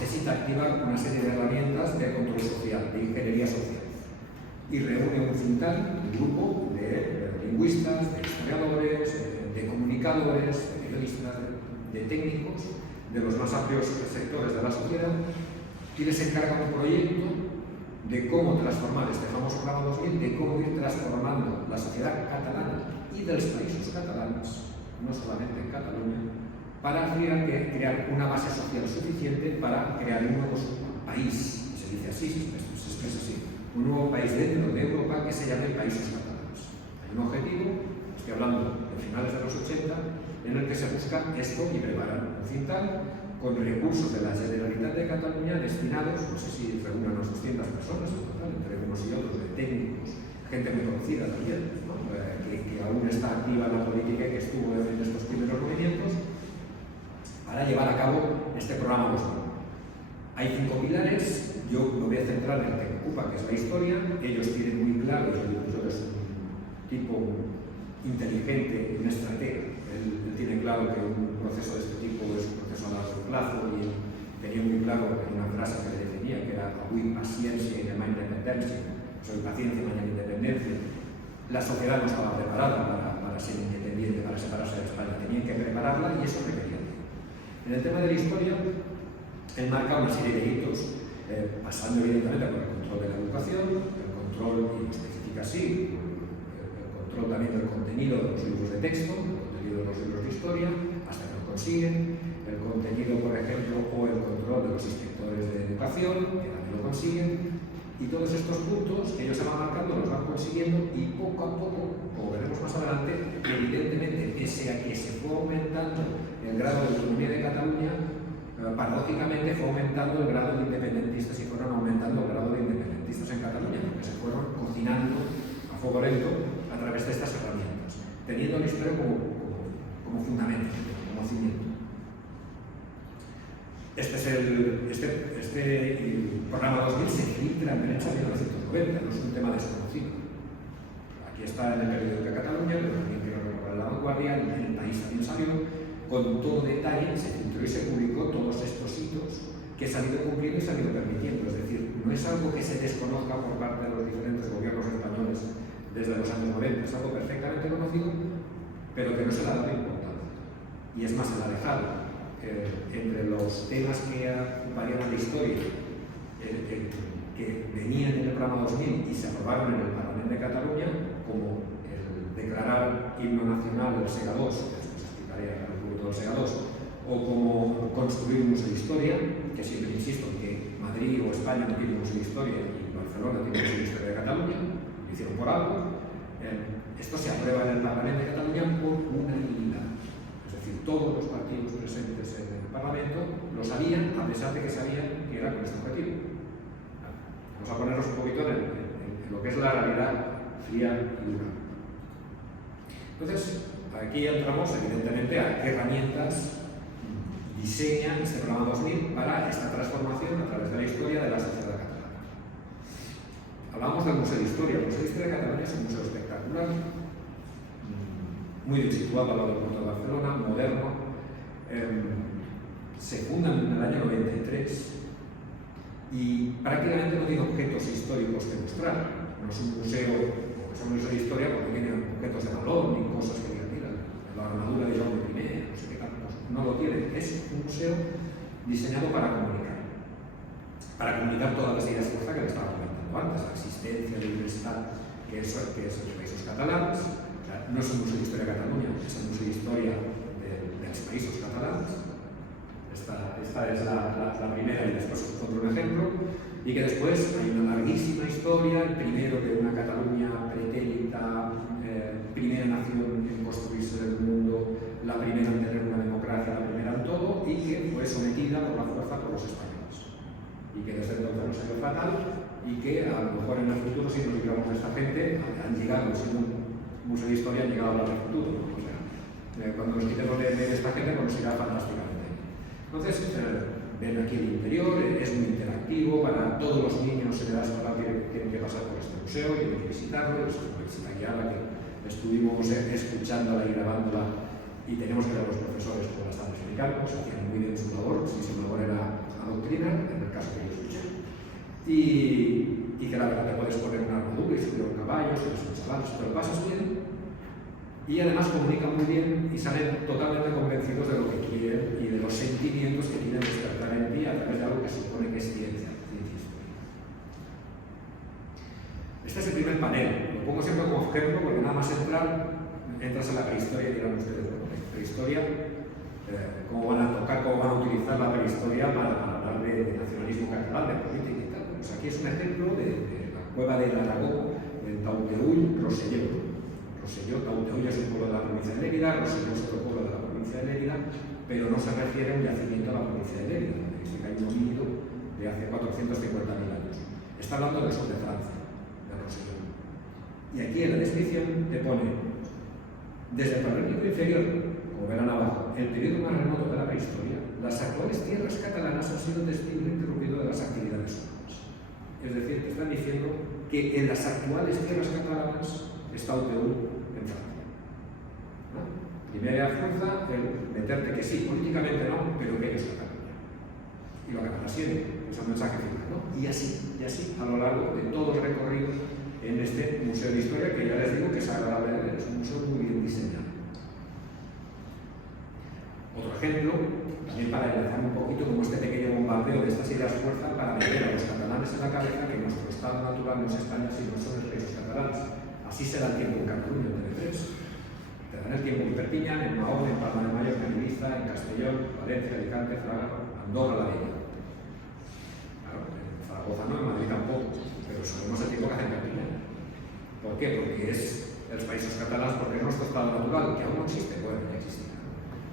necesita activar una serie de herramientas de control social, de ingeniería social, y reúne un think tank, un grupo de lingüistas, de historiadores, de comunicadores, de periodistas, de técnicos, de los más amplios sectores de la sociedad, y les encarga un proyecto de cómo transformar este famoso programa 2000, de cómo ir transformando la sociedad catalana y de los países catalanes, no solamente en Cataluña, para crear una base social suficiente para crear un nuevo país, se dice así, se expresa así, un nuevo país dentro de Europa que se llame Países Catalanes. Hay un objetivo, estoy hablando de finales de los 80, en el que se busca esto y preparar un think tank con recursos de la Generalitat de Cataluña destinados, no sé si reúnen unas 200 personas en total, entre unos y otros, de técnicos, gente muy conocida también, ¿no? que aún está activa en la política y que estuvo en estos primeros movimientos, para llevar a cabo este programa 2000. Hay 5 pilares, yo me voy a centrar en el que me ocupa, que es la historia. Ellos tienen muy claro, yo es un tipo inteligente, un estratega. Él tiene claro que un proceso de este tipo es un proceso a largo plazo, y tenía muy claro que una frase que le definía, que era avui paciencia y demà independencia, soy paciencia y mañana independencia. La sociedad no estaba preparada para ser independiente, para separarse de España, tenían que prepararla y eso requería tiempo. En el tema de la historia, él marca una serie de hitos, pasando evidentemente por el control de la educación, el control, y lo especifica así, el control también del contenido de los libros de texto, el contenido de los libros de historia, hasta que lo consiguen, el contenido, por ejemplo, o el control de los inspectores de educación, que también lo consiguen, y todos estos puntos que ellos se van marcando los van consiguiendo, y poco a poco, como veremos más adelante, evidentemente, pese a que se fue aumentando el grado de autonomía de Cataluña, paradójicamente fue aumentando el grado de independentistas y fueron aumentando el grado de independentistas en Cataluña, porque se fueron cocinando a fuego lento a través de estas herramientas, teniendo la historia como fundamento, como cimiento. Este programa 2000 se filtra en derecho de 1990, no es un tema desconocido. Aquí está en el periódico de Cataluña, pero también quiero recordar La Vanguardia, el País también salió, con todo detalle, se filtró y se publicó todos estos hitos que se han ido cumpliendo y se han ido permitiendo. Es decir, no es algo que se desconozca por parte de los diferentes gobiernos españoles desde los años 90, es algo perfectamente conocido, pero que no se le ha dado importancia. Y es más, se le ha dejado entre los temas que ocuparían a la historia, que venían en el programa 2000 y se aprobaron en el Parlamento de Cataluña, como el declarar himno nacional del Sega 2, que después explicaré el punto del Sega 2, o como construir un museo de historia, que siempre insisto en que Madrid o España no tiene un museo de historia y Barcelona tiene un museo de historia de Cataluña, lo hicieron por algo. Esto se aprueba en el Parlamento de Cataluña por unanimidad. Es decir, todos los partidos presentes en el Parlamento lo sabían, a pesar de que sabían que era con este objetivo. Vamos a ponernos un poquito en lo que es la realidad fría y dura. Entonces, aquí entramos evidentemente a qué herramientas diseña este programa 2000 para esta transformación a través de la historia de la sociedad catalana. Hablamos del Museo de Historia. El Museo de Historia de Cataluña es un museo espectacular, muy bien situado al lado del puerto de Barcelona, moderno. Se funda en el año 93 y prácticamente no tiene objetos históricos que mostrar. No es un museo, o es un museo de historia, porque tiene objetos de valor ni cosas que digan, mira, la armadura de Jaume I, no sé qué tal, no lo tiene. Es un museo diseñado para comunicar todas las ideas fuerza que le estaba comentando antes, la existencia de un Estado que es los países catalanes. O sea, no es un museo de historia de Cataluña, es el museo de historia de los países catalanes. Esta es la primera, y después os pondré un ejemplo, y que después hay una larguísima historia, el primero de una Cataluña pretérita, primera nación en construirse del mundo, la primera en tener una democracia, la primera en todo, y que fue sometida por la fuerza por los españoles. Y que desde entonces nos salió fatal, y que a lo mejor en el futuro, si nos libramos de esta gente, han llegado siendo museo de historia han llegado a hablar del futuro, ¿no? O sea, cuando nos quitemos de esta gente, pues nos irá fantásticamente. Entonces, ven aquí el interior, es muy interactivo, para todos los niños en edad escolar tienen que pasar por este museo, tienen que visitarlo, es una visita guiada que estuvimos escuchándola y grabándola, y tenemos que ver a los profesores cómo la están explicando, pues hacían muy bien su labor, si su labor era adoctrinar, en el caso que yo escuché, y que la verdad te puedes poner una armadura y subir a un caballo, si eres un chaval, te lo pasas bien, y además comunican muy bien y salen totalmente convencidos de lo que quieren y de los sentimientos que quieren despertar en ti a través de algo que supone que es ciencia histórica. Este es el primer panel, lo pongo siempre como ejemplo porque nada más entras en la prehistoria y dirán ustedes, bueno, prehistoria, cómo van a tocar, cómo van a utilizar la prehistoria para hablar de nacionalismo catalán, de política y tal. Pues aquí es un ejemplo de la cueva del Aragó, en Tauteúll, Rosselló. Tauteúll es un pueblo de la provincia de Lérida, Rosselló es otro pueblo de la provincia de Lérida, pero no se refiere a un yacimiento a la provincia de Lérida, donde dice que hay un homínido de hace 450.000 años. Está hablando del sur de Francia, de Rosselló. Y aquí en la descripción te pone, desde el Paleolítico inferior, como verán abajo, el periodo más remoto de la prehistoria, las actuales tierras catalanas han sido testigo interrumpido de las actividades humanas. Es decir, te están diciendo que en las actuales tierras catalanas está Tauteúll en Francia. ¿No? Primera fuerza, el meterte que sí, políticamente no, pero que ellos Cataluña. Y lo acaban siempre, es un mensaje final, ¿no? Y así, a lo largo de todo el recorrido en este Museo de Historia, que ya les digo que es agradable de ver, es un museo muy bien diseñado. Otro ejemplo, también para enlazar un poquito como este pequeño bombardeo de estas ideas fuerza para meter a los catalanes en la cabeza que nuestro estado natural no es España, sino son los países catalanes. Así se da el tiempo en Cataluña, en Teletres. Te dan el tiempo en Perpiñán, en Mahón, en Palma de Mallorca, en Ibiza, en Castellón, Valencia, Alicante, Fraga, Andorra, La Vella. Claro, en Zaragoza no, en Madrid tampoco, pero sabemos el tiempo que hace en Perpiñán. ¿Por qué? Porque es de los países catalanes, porque es nuestro estado natural, que aún no existe, bueno, ya existirá.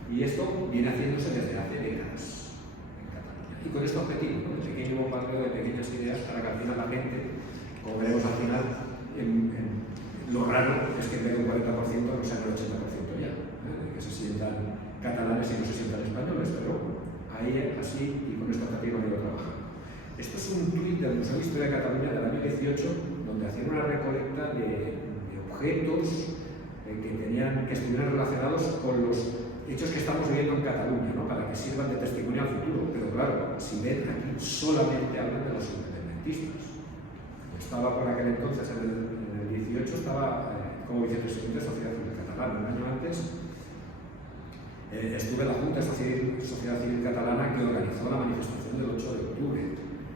Y esto viene haciéndose desde hace décadas en Cataluña. Y con este objetivo, ¿no? El pequeño bombardeo de pequeñas ideas para que al final la gente, como veremos al final, lo raro es que en vez de un 40% no sean el 80% ya, que se sientan catalanes y no se sientan españoles, pero ahí así y con esta objetivo han ido trabajando. Esto es un tuit del Museo de Historia de Cataluña del año 18, donde hacían una recolecta de objetos que estuvieran relacionados con los hechos que estamos viviendo en Cataluña, ¿no? Para que sirvan de testimonio al futuro. Pero claro, si ven aquí solamente hablan de los independentistas. Estaba por aquel entonces, en el 18, estaba como vicepresidente de Sociedad Civil Catalana. Un año antes estuve en la Junta de Sociedad Civil Catalana que organizó la manifestación del 8 de octubre.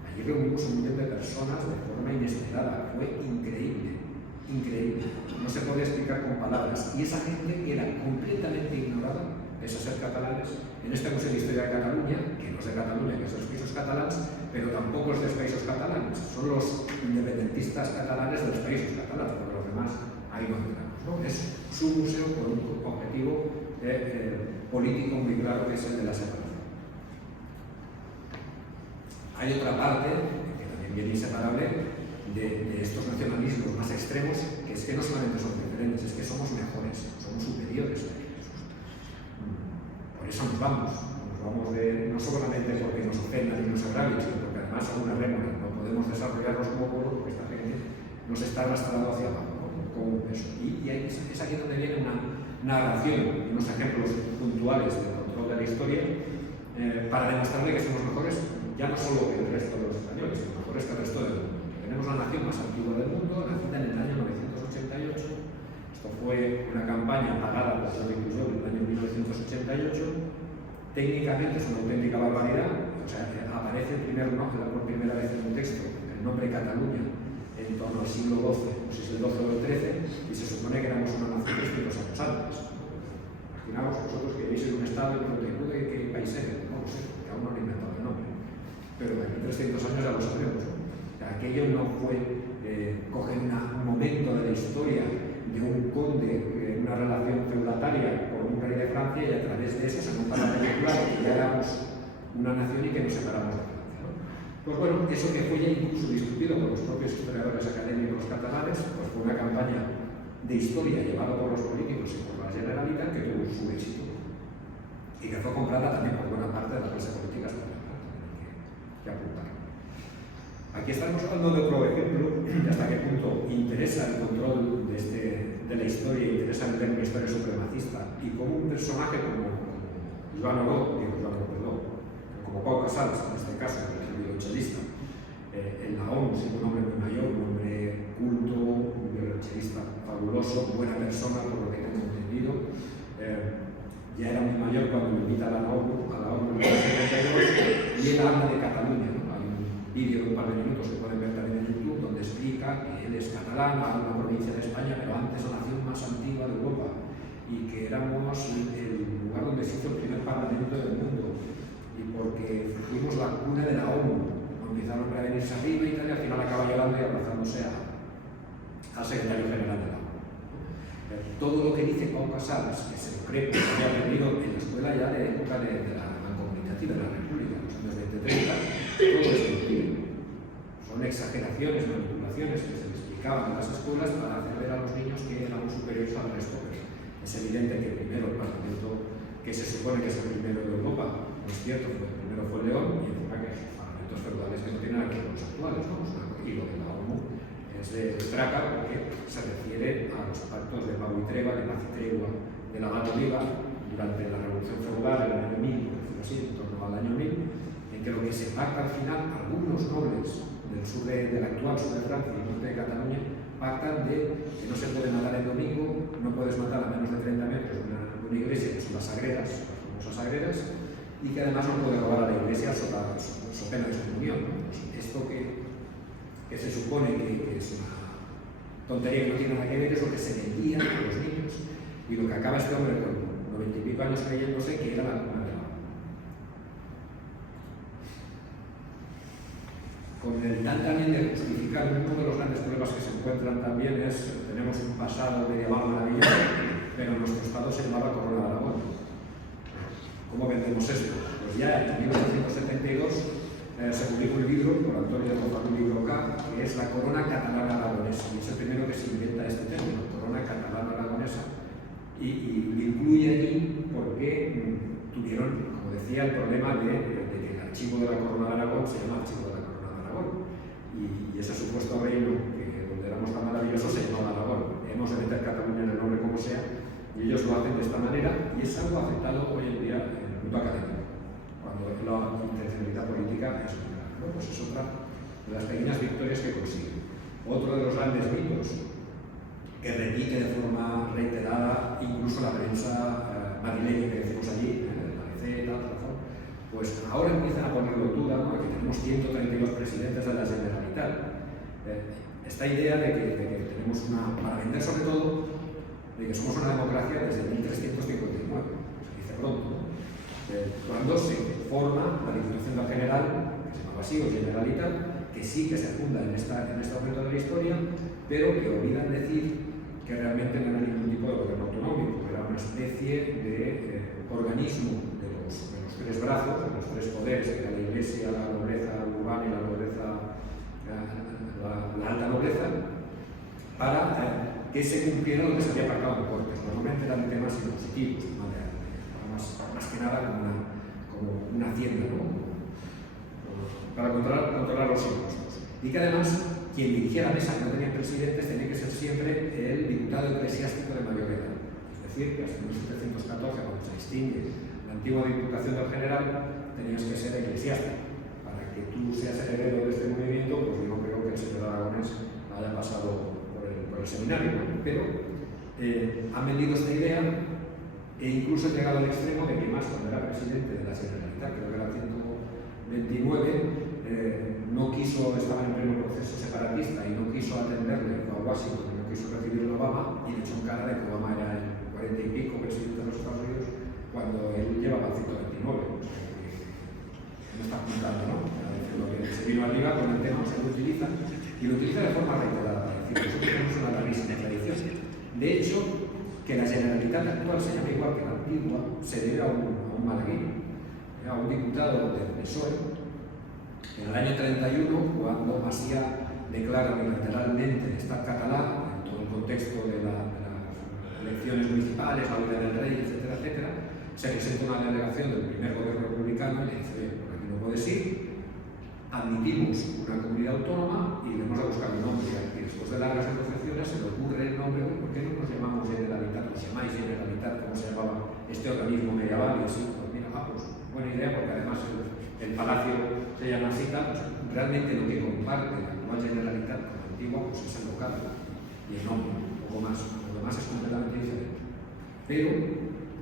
Allí reunimos un millón de personas de forma inesperada. Fue increíble, increíble. No se puede explicar con palabras. Y esa gente era completamente ignorada, pese a ser catalanes, en este Museo de Historia de Cataluña, que no es de Cataluña, que es de los paísos catalanes, pero tampoco es de los paísos catalanes. Son los independentistas catalanes de los países catalanes, porque los demás ahí no entramos, ¿no? Es su museo con un objetivo político muy claro, que es el de la separación. Hay otra parte, que también viene inseparable, de estos nacionalismos más extremos, que es que no solamente son diferentes, es que somos mejores, somos superiores a ellos. Por eso nos vamos no solamente porque nos ofendan y nos agravien, sino porque además son una rémora, no podemos desarrollarnos como pueblo porque esta gente nos está arrastrando hacia abajo, ¿no? Como eso. Y es aquí donde viene una narración, unos ejemplos puntuales del control de la historia, para demostrarle que somos mejores, ya no solo que el resto de los españoles, sino mejores que el resto del mundo. Tenemos la nación más antigua del mundo, nacida en el año 988. Esto fue una campaña pagada por Jordi Pujol en el año 1988. Técnicamente es una auténtica barbaridad. O sea, aparece por primera vez en un texto el nombre Cataluña en torno al siglo XII, no sé si el XII o el XIII, y se supone que éramos una nación 300 años antes. Imaginaos vosotros que vivís en un estado y preguntáis, ¿qué país es? No lo sé, porque aún no han inventado el nombre. Pero de aquí 300 años ya lo sabemos, ¿no? Aquello no fue coger un momento de la historia de un conde en una relación feudataria con un rey de Francia y a través de eso se monta la película de que ya éramos una nación y que nos separamos de Francia, ¿no? Pues bueno, eso que fue ya incluso discutido por los propios historiadores académicos catalanes, pues fue una campaña de historia llevado por los políticos y por la Generalitat que tuvo su éxito y que fue comprada también por buena parte de la clase política española, que apuntar. Aquí estamos hablando de otro ejemplo de hasta qué punto interesa el control de la historia, interesa meter una historia supremacista y como un personaje como como Pau Casals, en este caso, el violonchelista, en la ONU, siendo un hombre muy mayor, un hombre culto, un violonchelista fabuloso, buena persona, por lo que tengo entendido. Ya era muy mayor cuando lo invita a la ONU en el 1972, y él habla de Cataluña, ¿no? Hay un vídeo de un par de minutos que pueden ver también en YouTube, donde explica que él es catalán, a una provincia de España, pero antes la nación más antigua de Europa, y que éramos el lugar donde se hizo el primer parlamento del mundo, y porque fuimos la cuna de la ONU, empezaron a venirse arriba y tal, y al final acaba llorando y abrazándose al secretario general de la ONU. Todo lo que dice Pau Casals, que se lo cree que se había aprendido en la escuela ya de época de la comunicativa de la República, en los años 20-30, todo es mentira. Son exageraciones, manipulaciones que se les explicaban en las escuelas para hacer ver a los niños que éramos superiores al resto. Es evidente que primero el Parlamento, que se supone que es el primero de Europa, no es cierto, el primero fue León, y encima que son parlamentos feudales que no tienen nada que ver con los actuales, ¿no? Y lo de la ONU es de traca porque se refiere a los pactos de paz y tregua, de paz y tregua de la Gata Oliva durante la Revolución Feudal en el año 1000, por decirlo así, en torno al año 1000, en que lo que se pacta al final, algunos nobles del sur del actual sur de Francia y norte de Cataluña pactan de que no se puede matar el domingo, no puedes matar a menos de 30 metros de una iglesia, que son las sagredas, las famosas sagredas, y que además no puede robar a la iglesia so pena de excomunión, ¿no? Pues esto que se supone que es una tontería que no tiene nada que ver es lo que se vendía a los niños, y lo que acaba este hombre con 90 y pico años creyéndose que era la cuna de la ONU. Con el tal también de justificar, uno de los grandes problemas que se encuentran también es, tenemos un pasado medieval maravilloso, pero nuestro estado se llamaba Corona de Aragón. ¿Cómo vendemos esto? Pues ya en 1972 se publicó un libro por Antonio de Bofarull y Brocá, que es la Corona Catalana Aragonesa, y es el primero que se inventa este término, Corona Catalana Aragonesa, y incluye allí porque tuvieron, como decía, el problema de que el archivo de la Corona de Aragón se llama Archivo de la Corona de Aragón, y ese supuesto reino donde éramos tan maravillosos se llamaba Aragón. Hemos de meter Cataluña en el nombre como sea, y ellos lo hacen de esta manera, y es algo aceptado hoy en día en el mundo académico, cuando la intencionalidad política es muy clara, ¿no? Pues es otra de las pequeñas victorias que consiguen. Otro de los grandes mitos que repite de forma reiterada incluso la prensa madrileña que decimos allí, la ABC, tal, pues ahora empiezan a ponerlo en duda, porque tenemos 132 presidentes de la Generalitat. Esta idea de que tenemos para vender sobre todo, de que somos una democracia desde 1359, se dice pronto, ¿no? Cuando se forma la Diputación del General, que se llamaba así, o Generalitat, que sí que se funda en este momento de la historia, pero que olvidan decir que realmente no era ningún tipo de gobierno autonómico, era una especie de organismo de los tres brazos, de los tres poderes, que era la Iglesia, la nobleza urbana y la nobleza, la alta nobleza, para que se cumpliera lo que se había pactado en Cortes. Normalmente eran temas impositivos, más que nada como una hacienda, ¿no? Para controlar los impuestos. Y que además, quien dirigía la mesa, que no tenía presidentes, tenía que ser siempre el diputado eclesiástico de mayor edad. Es decir, que hasta 1714, cuando se extingue la antigua Diputación del General, tenías que ser eclesiástico. Para que tú seas heredero de este movimiento, pues yo no creo que el señor Aragonés haya pasado por el seminario, ¿no? Pero han vendido esta idea e incluso he llegado al extremo de que más cuando era presidente de la Generalitat, creo que era el 129, no quiso, estaba en pleno proceso separatista y no quiso atenderle a Washington, no quiso recibirlo a Obama, y le echó en cara de que Obama era el 40 y pico presidente de los Estados Unidos cuando él llevaba el 129. O sea, que no está apuntando, ¿no? Lo que se vino arriba con el tema, se lo utiliza, y lo utiliza de forma reiterada, para decir, nosotros tenemos una larguísima tradición. De hecho, que la Generalitat actual se llama igual que la antigua, se debe a un malagueño, a un diputado del PSOE, en el año 31, cuando Macià declara unilateralmente el Estat català, todo el contexto de las elecciones municipales, la huida del rey, etcétera, etcétera, se presenta una delegación del primer gobierno republicano y le dice, oye, por aquí no puedes ir, admitimos una comunidad autónoma y le hemos de buscar un nombre. Y después de largas negociaciones se le ocurre el nombre, ¿por qué no nos llamamos Generalitat? ¿Os llamáis Generalitat? ¿Cómo se llamaba este organismo medieval? Y así, pues mira, pues buena idea, porque además el palacio se llama así, pues realmente lo que comparte la actual Generalitat con la antigua pues es el local y el nombre, un poco más, lo demás es completamente diferente. Pero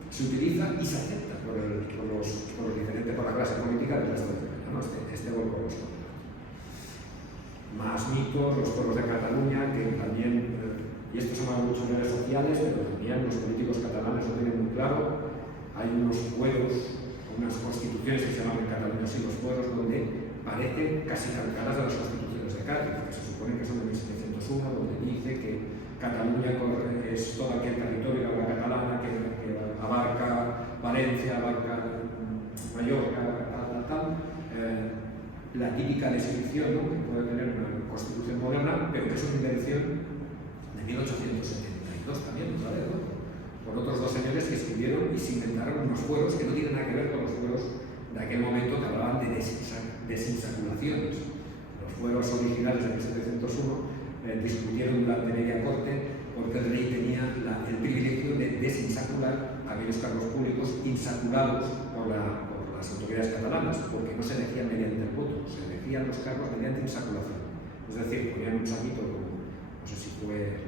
se utiliza y se acepta por la clase política del resto de España, ¿no? Este golpe. Más mitos, los toros de Cataluña, que también, y esto se llama mucho en redes sociales, pero también los políticos catalanes lo tienen muy claro. Hay unos fueros, unas constituciones que se llaman en Cataluña así, los fueros donde parecen casi calcadas de las constituciones de Cádiz, que se supone que son de 1701, donde dice que Cataluña es todo aquel territorio de la catalana que abarca Valencia, abarca Mallorca, tal. La típica descripción, ¿no?, que puede tener una constitución moderna, pero que es una invención de 1872 también, otra vez, ¿no?, por otros dos señores que escribieron y se inventaron unos fueros que no tienen nada que ver con los fueros de aquel momento que hablaban de desinsaculaciones. Los fueros originales de 1701 discutieron durante media corte porque el rey tenía el privilegio de desinsacular a aquellos cargos públicos insaculados por las autoridades catalanas, porque no se elegían mediante el voto, se elegían los cargos mediante insaculación. Es decir, ponían un saquito, no sé si fue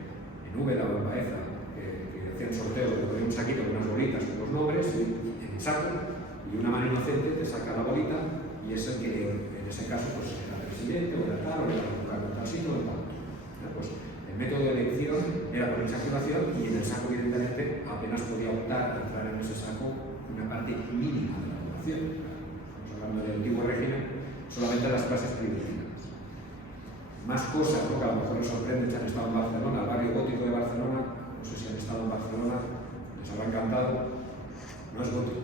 en Úbeda o en Baeza, que hacían sorteo, que ponían un saquito con unas bolitas con los nombres en el saco, y una mano inocente te saca la bolita, y es el que en ese caso pues, era presidente, o era tal, o era un cargo tal sitio, o tal. Pues el método de elección era por insaculación, y en el saco, evidentemente, apenas podía optar a entrar en ese saco una parte mínima de la población. Estamos hablando del antiguo régimen, solamente las clases privilegiadas. Más cosas, ¿no?, que a lo mejor les sorprende, si han estado en Barcelona, el barrio gótico de Barcelona, no sé si han estado en Barcelona, les habrá encantado, no es gótico,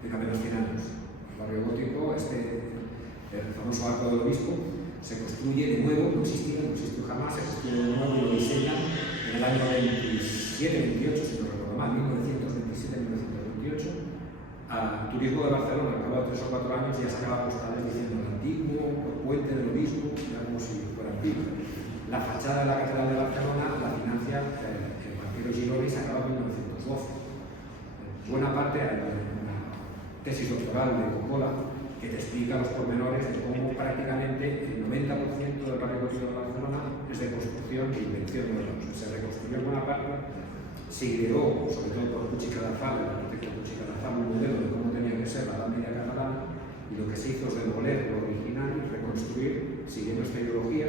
tiene apenas 100 años. El barrio gótico, el famoso Arco del Obispo, se construye de nuevo, no existió jamás, se construye de nuevo y lo diseñan en el año 27-28, si no recuerdo mal, 1927-1928. Turismo de Barcelona, al cabo de 3 o 4 años, ya sacaba postales diciendo el antiguo, el puente del obispo, era como si fuera antiguo. La fachada de la Catedral de Barcelona la financia el banquero Gironi, sacaba en 1912. Buena parte hay una tesis doctoral de Coppola que te explica los pormenores de cómo prácticamente el 90% del barrio gótico de Barcelona es de construcción e invención de los. Se reconstruyó en buena parte, se ideó, sobre todo por Puig i Cadafalch, el arquitecto Puig i Cadafalch, un modelo de cómo tenía que ser la Edad Media catalana, y lo que se hizo es demoler lo original y reconstruir, siguiendo esta ideología,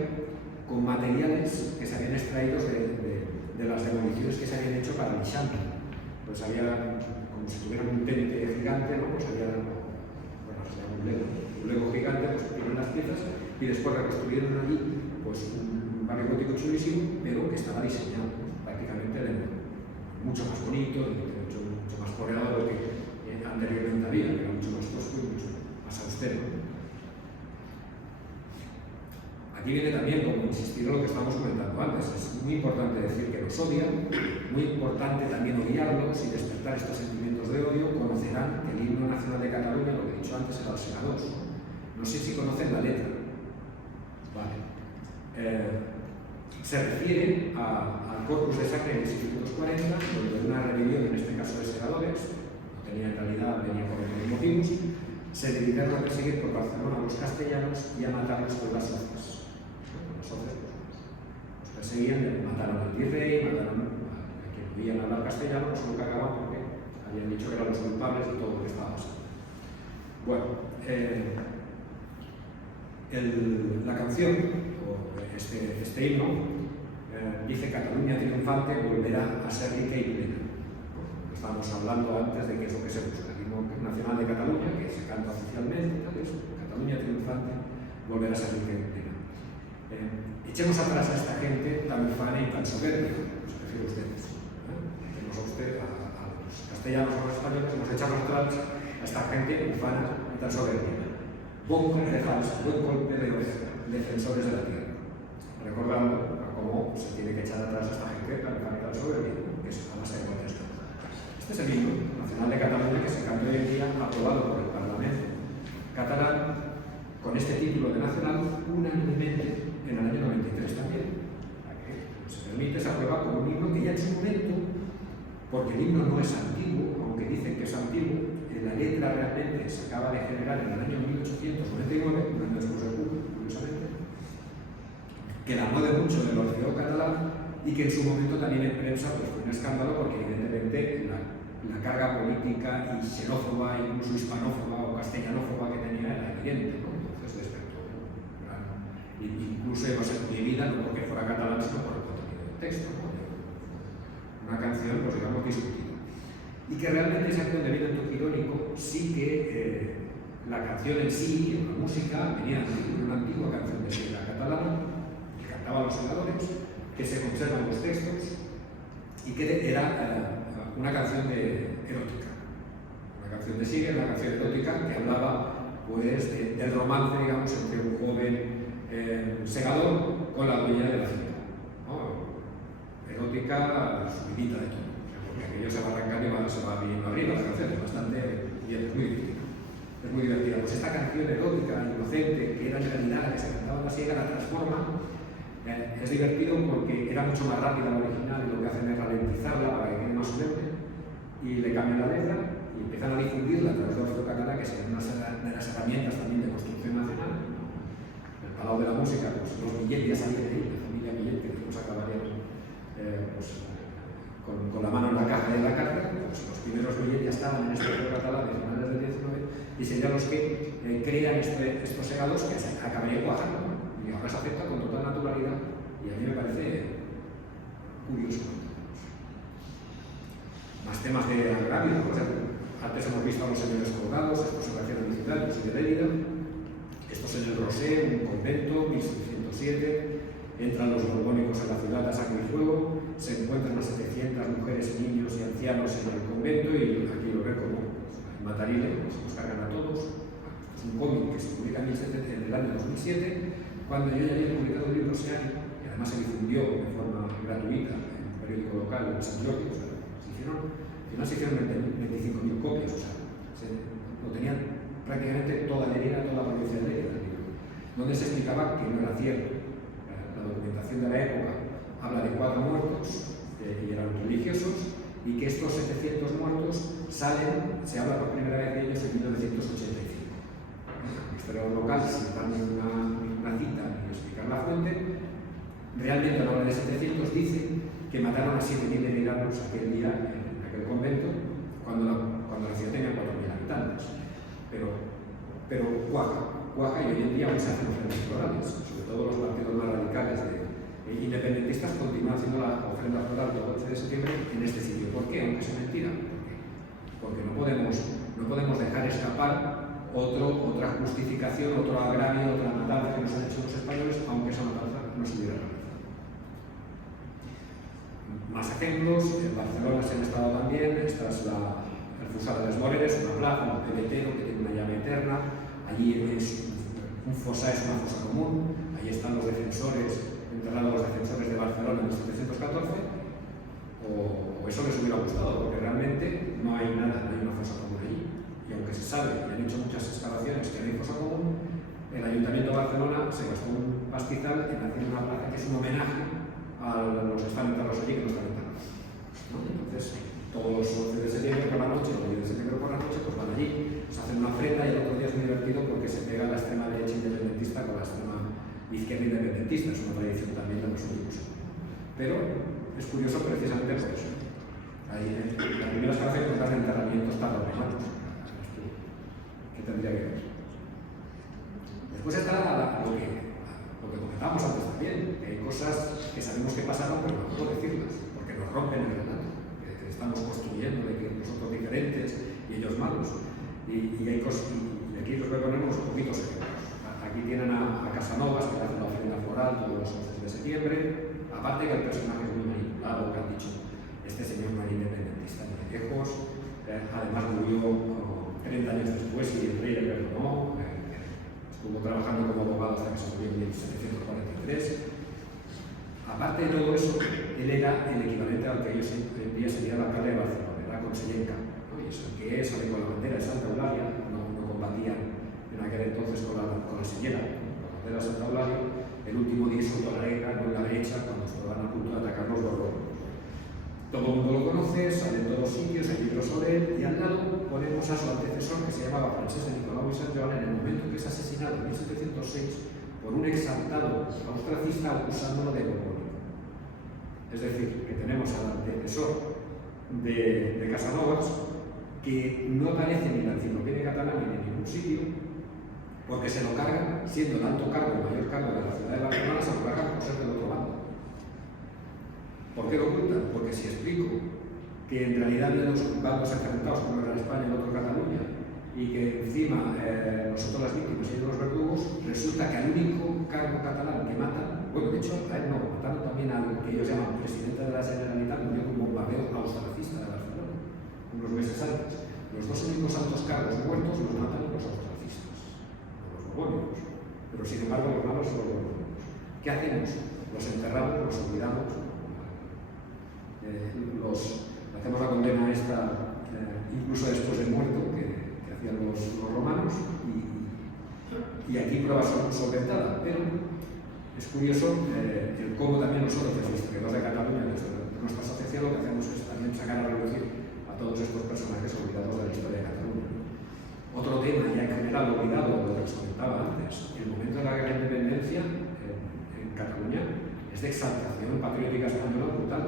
con materiales que se habían extraído de las demoliciones que se habían hecho para Lixante. Pues había, como si tuvieran un tente gigante, ¿no?, pues había, un lego gigante, pues tuvieron las piezas y después reconstruyeron allí pues un barrio gótico chulísimo, pero que estaba diseñado prácticamente mucho más bonito, mucho más floreado de lo que anteriormente había, que era mucho más tosco y mucho más austero. Aquí viene también, como insistir en lo que estábamos comentando antes, es muy importante decir que los odian, muy importante también odiarlos y despertar estos sentimientos de odio. Conocerán que el himno nacional de Cataluña, lo que he dicho antes, era el Segadors. No sé si conocen la letra. Vale. Se refiere al Corpus de Sacre de 1640, donde una rebelión, en este caso de segadores, no tenía en realidad, venía por otros motivos, se dedicaron a perseguir por Barcelona a los castellanos y a matarlos con las hoces. Los perseguían, mataron al virrey, mataron a quien podían hablar castellano, pues lo cagaban porque habían dicho que eran los culpables de todo lo que estaba pasando. Bueno, la canción, o este himno, dice: Cataluña triunfante volverá a ser rica y plena. Estábamos hablando antes de qué es lo que se busca. El himno nacional de Cataluña, que se canta oficialmente, Cataluña triunfante volverá a ser rica y plena. Echemos atrás a esta gente tan ufana y tan soberbia, os refiero a ustedes. Echemos a los castellanos, a los españoles, hemos echado atrás a esta gente ufana y tan soberbia. Buen golpe de defensores de la tierra. recordando a cómo se tiene que echar atrás a esta gente capital soberbia, que es a base de poderes catalanes. Este es el himno nacional de Cataluña que se canta hoy en día, aprobado por el Parlamento catalán, con este título de nacional, unánimemente en el año 93 también. Se permite, se aprueba con un himno que ya en su momento, porque el himno no es antiguo, aunque dicen que es antiguo, la letra realmente se acaba de generar en el año 1899, un año después del Cuba, curiosamente, que la mueve mucho del orfeo catalán y que en su momento también en prensa pues, fue un escándalo porque evidentemente la carga política y xenófoba, incluso hispanófoba o castellanófoba que tenía era evidente, ¿no? Entonces despertó incluso iba a ser prohibida no porque fuera catalán sino por el contenido del texto, ¿no? Una canción, pues digamos, discutida. Y que realmente es aquí donde viene el toque irónico, sí que la canción en sí, la música, venía de una antigua canción de sigla catalana, que cantaban los segadores, que se conservan los textos, y que era una canción erótica. Una canción de sigla, una canción erótica que hablaba pues, del romance, digamos, entre un joven segador con la dueña de la finca, ¿no? Erótica, subidita de todo. Porque aquello se va arrancando y se va viniendo arriba, la canción es bastante bien, es muy divertida. Es muy divertida. Pues esta canción erótica, inocente, que era en realidad la que se cantaba en la siega, la transforma. Es divertido porque era mucho más rápida la original y lo que hacen es ralentizarla para que quede más solemne y le cambian la letra y empiezan a difundirla a través de Orfeo Català, que sería una de las herramientas también de construcción nacional. El Palau de la Música, pues los Millet ya salían de ahí, la familia Millet, que después acabarían con la mano en la caja de la carta, pues los primeros Millet ya estaban en este Orfeo Català de finales del 19 y serían los que crean estos segados que acabarían cuajando. Y ahora se acepta con total naturalidad y a mí me parece curioso. Más temas de agravio, por ejemplo, antes hemos visto a los señores colgados, esto se refiere a mi ciudad, yo soy de Lérida, esto es en el Rosé, un convento, 1607, entran los borbónicos en la ciudad a sangre y fuego, se encuentran a 700 mujeres, niños y ancianos en el convento y aquí lo ven como en Matarile, se los cargan a todos. Esto es un cómic que se publica en el año 2007, cuando yo ya había publicado el libro ese año, y además se difundió de forma gratuita en un periódico local en San Jordi, o sea, se hicieron 25.000 copias, o sea, lo tenían prácticamente toda Lérida, toda la provincia de Lérida, donde se explicaba que no era cierto. La documentación de la época habla de 4 muertos y eran religiosos, y que estos 700 muertos se habla por primera vez de ellos en 1985. Historiador local, sin darme una cita ni explicar la fuente, realmente a la hora de 700 dice que mataron a 7.000 leridanos aquel día en aquel convento, cuando la ciudad tenía 4.000 habitantes. Pero cuaja y hoy en día aún se hacen ofrendas florales, sobre todo los partidos más radicales independentistas continúan haciendo la ofrenda floral todo el 11 de septiembre en este sitio. ¿Por qué? Aunque sea mentira. Porque no podemos dejar escapar otra justificación, otro agravio, otra matanza que nos han hecho los españoles, aunque esa matanza no se hubiera realizado. Más ejemplos, en Barcelona se han estado también, esta es el Fusar de les Moreres, una plaza, un pebetero que tiene una llave eterna, allí es un fosa, es una fosa común, ahí están los defensores, enterrados los defensores de Barcelona en 1714, o eso les hubiera gustado, porque realmente no hay nada, no hay una fosa común allí. Y aunque se sabe, y han hecho muchas excavaciones que no hay fosa común, el Ayuntamiento de Barcelona se gastó un pastizal en hacer una plaza que es un homenaje a los que están enterrados allí, que no están enterrados, ¿no? Entonces, todos los 11 de septiembre por la noche, los 10 de septiembre por la noche, pues van allí, se hacen una ofrenda y el otro día es muy divertido porque se pega la extrema derecha independentista con la extrema izquierda independentista, es una tradición también de los últimos años. Pero es curioso precisamente por eso. Ahí, la primera excavación es de enterramientos tardomejanos. ¿Qué tendría que ver? Después está lo que comentábamos antes también, que hay cosas que sabemos que pasaron, pero no puedo decirlas, porque nos rompen el relato, que estamos construyendo de que nosotros diferentes y ellos malos. Y hay cosas, y aquí os voy a poner unos poquitos ejemplos. Aquí tienen a Casanovas, que hace la ofrenda floral todos los 11 de septiembre, aparte que el personaje es muy manipulado, que han dicho, este señor no era independentista ni de lejos, además murió 30 años después y el rey le perdonó, estuvo trabajando como abogado hasta que se murió en 1743. Aparte de todo eso, él era el equivalente al que hoy en día sería el alcalde de Barcelona, era Consejenca, ¿no? Y eso que sale con la bandera de Santa Eulalia, no combatía en aquel entonces con la sillera, con la bandera de Santa Eulalia. El último día soltó la negra con la derecha cuando estaban a punto de atacar los borbones. Todo el mundo lo conoce, sale en todos sitios, hay libros sobre él, y al lado ponemos a su antecesor, que se llamaba Francesc de Nicolau i Sant Joan, en el momento que es asesinado en 1706 por un exaltado austracista acusándolo de borbónico. Es decir, que tenemos al antecesor de Casanovas, que no aparece ni en la enciclopedia catalana ni en ningún sitio, porque se lo cargan, siendo el alto cargo, el mayor cargo de la ciudad de Barcelona, se lo cargan por ser del otro bando. ¿Por qué lo ocultan? Porque si explico que en realidad de los bandos enfrentados, como era España y el otro Cataluña, y que encima nosotros las víctimas y ellos los verdugos, resulta que al único cargo catalán que matan, bueno, de hecho, a él no, mataron también al que ellos llaman presidente de la Generalitat, murió con un bombardeo austracista de Barcelona, unos meses antes. Los dos únicos altos cargos muertos los matan los austracistas, los borbónicos, pero sin embargo los malos son los borbónicos. ¿Qué hacemos? Los enterramos, los olvidamos, hacemos la condena esta, incluso después del muerto que hacían los romanos, y aquí prueba solventada, pero es curioso el cómo también nosotros, los historiadores de Cataluña, desde nuestra asociación, lo que hacemos es también sacar a relucir a todos estos personajes olvidados de la historia de Cataluña. Otro tema ya en general olvidado, lo que os comentaba antes, el momento de la guerra de independencia en Cataluña es de exaltación patriótica española brutal.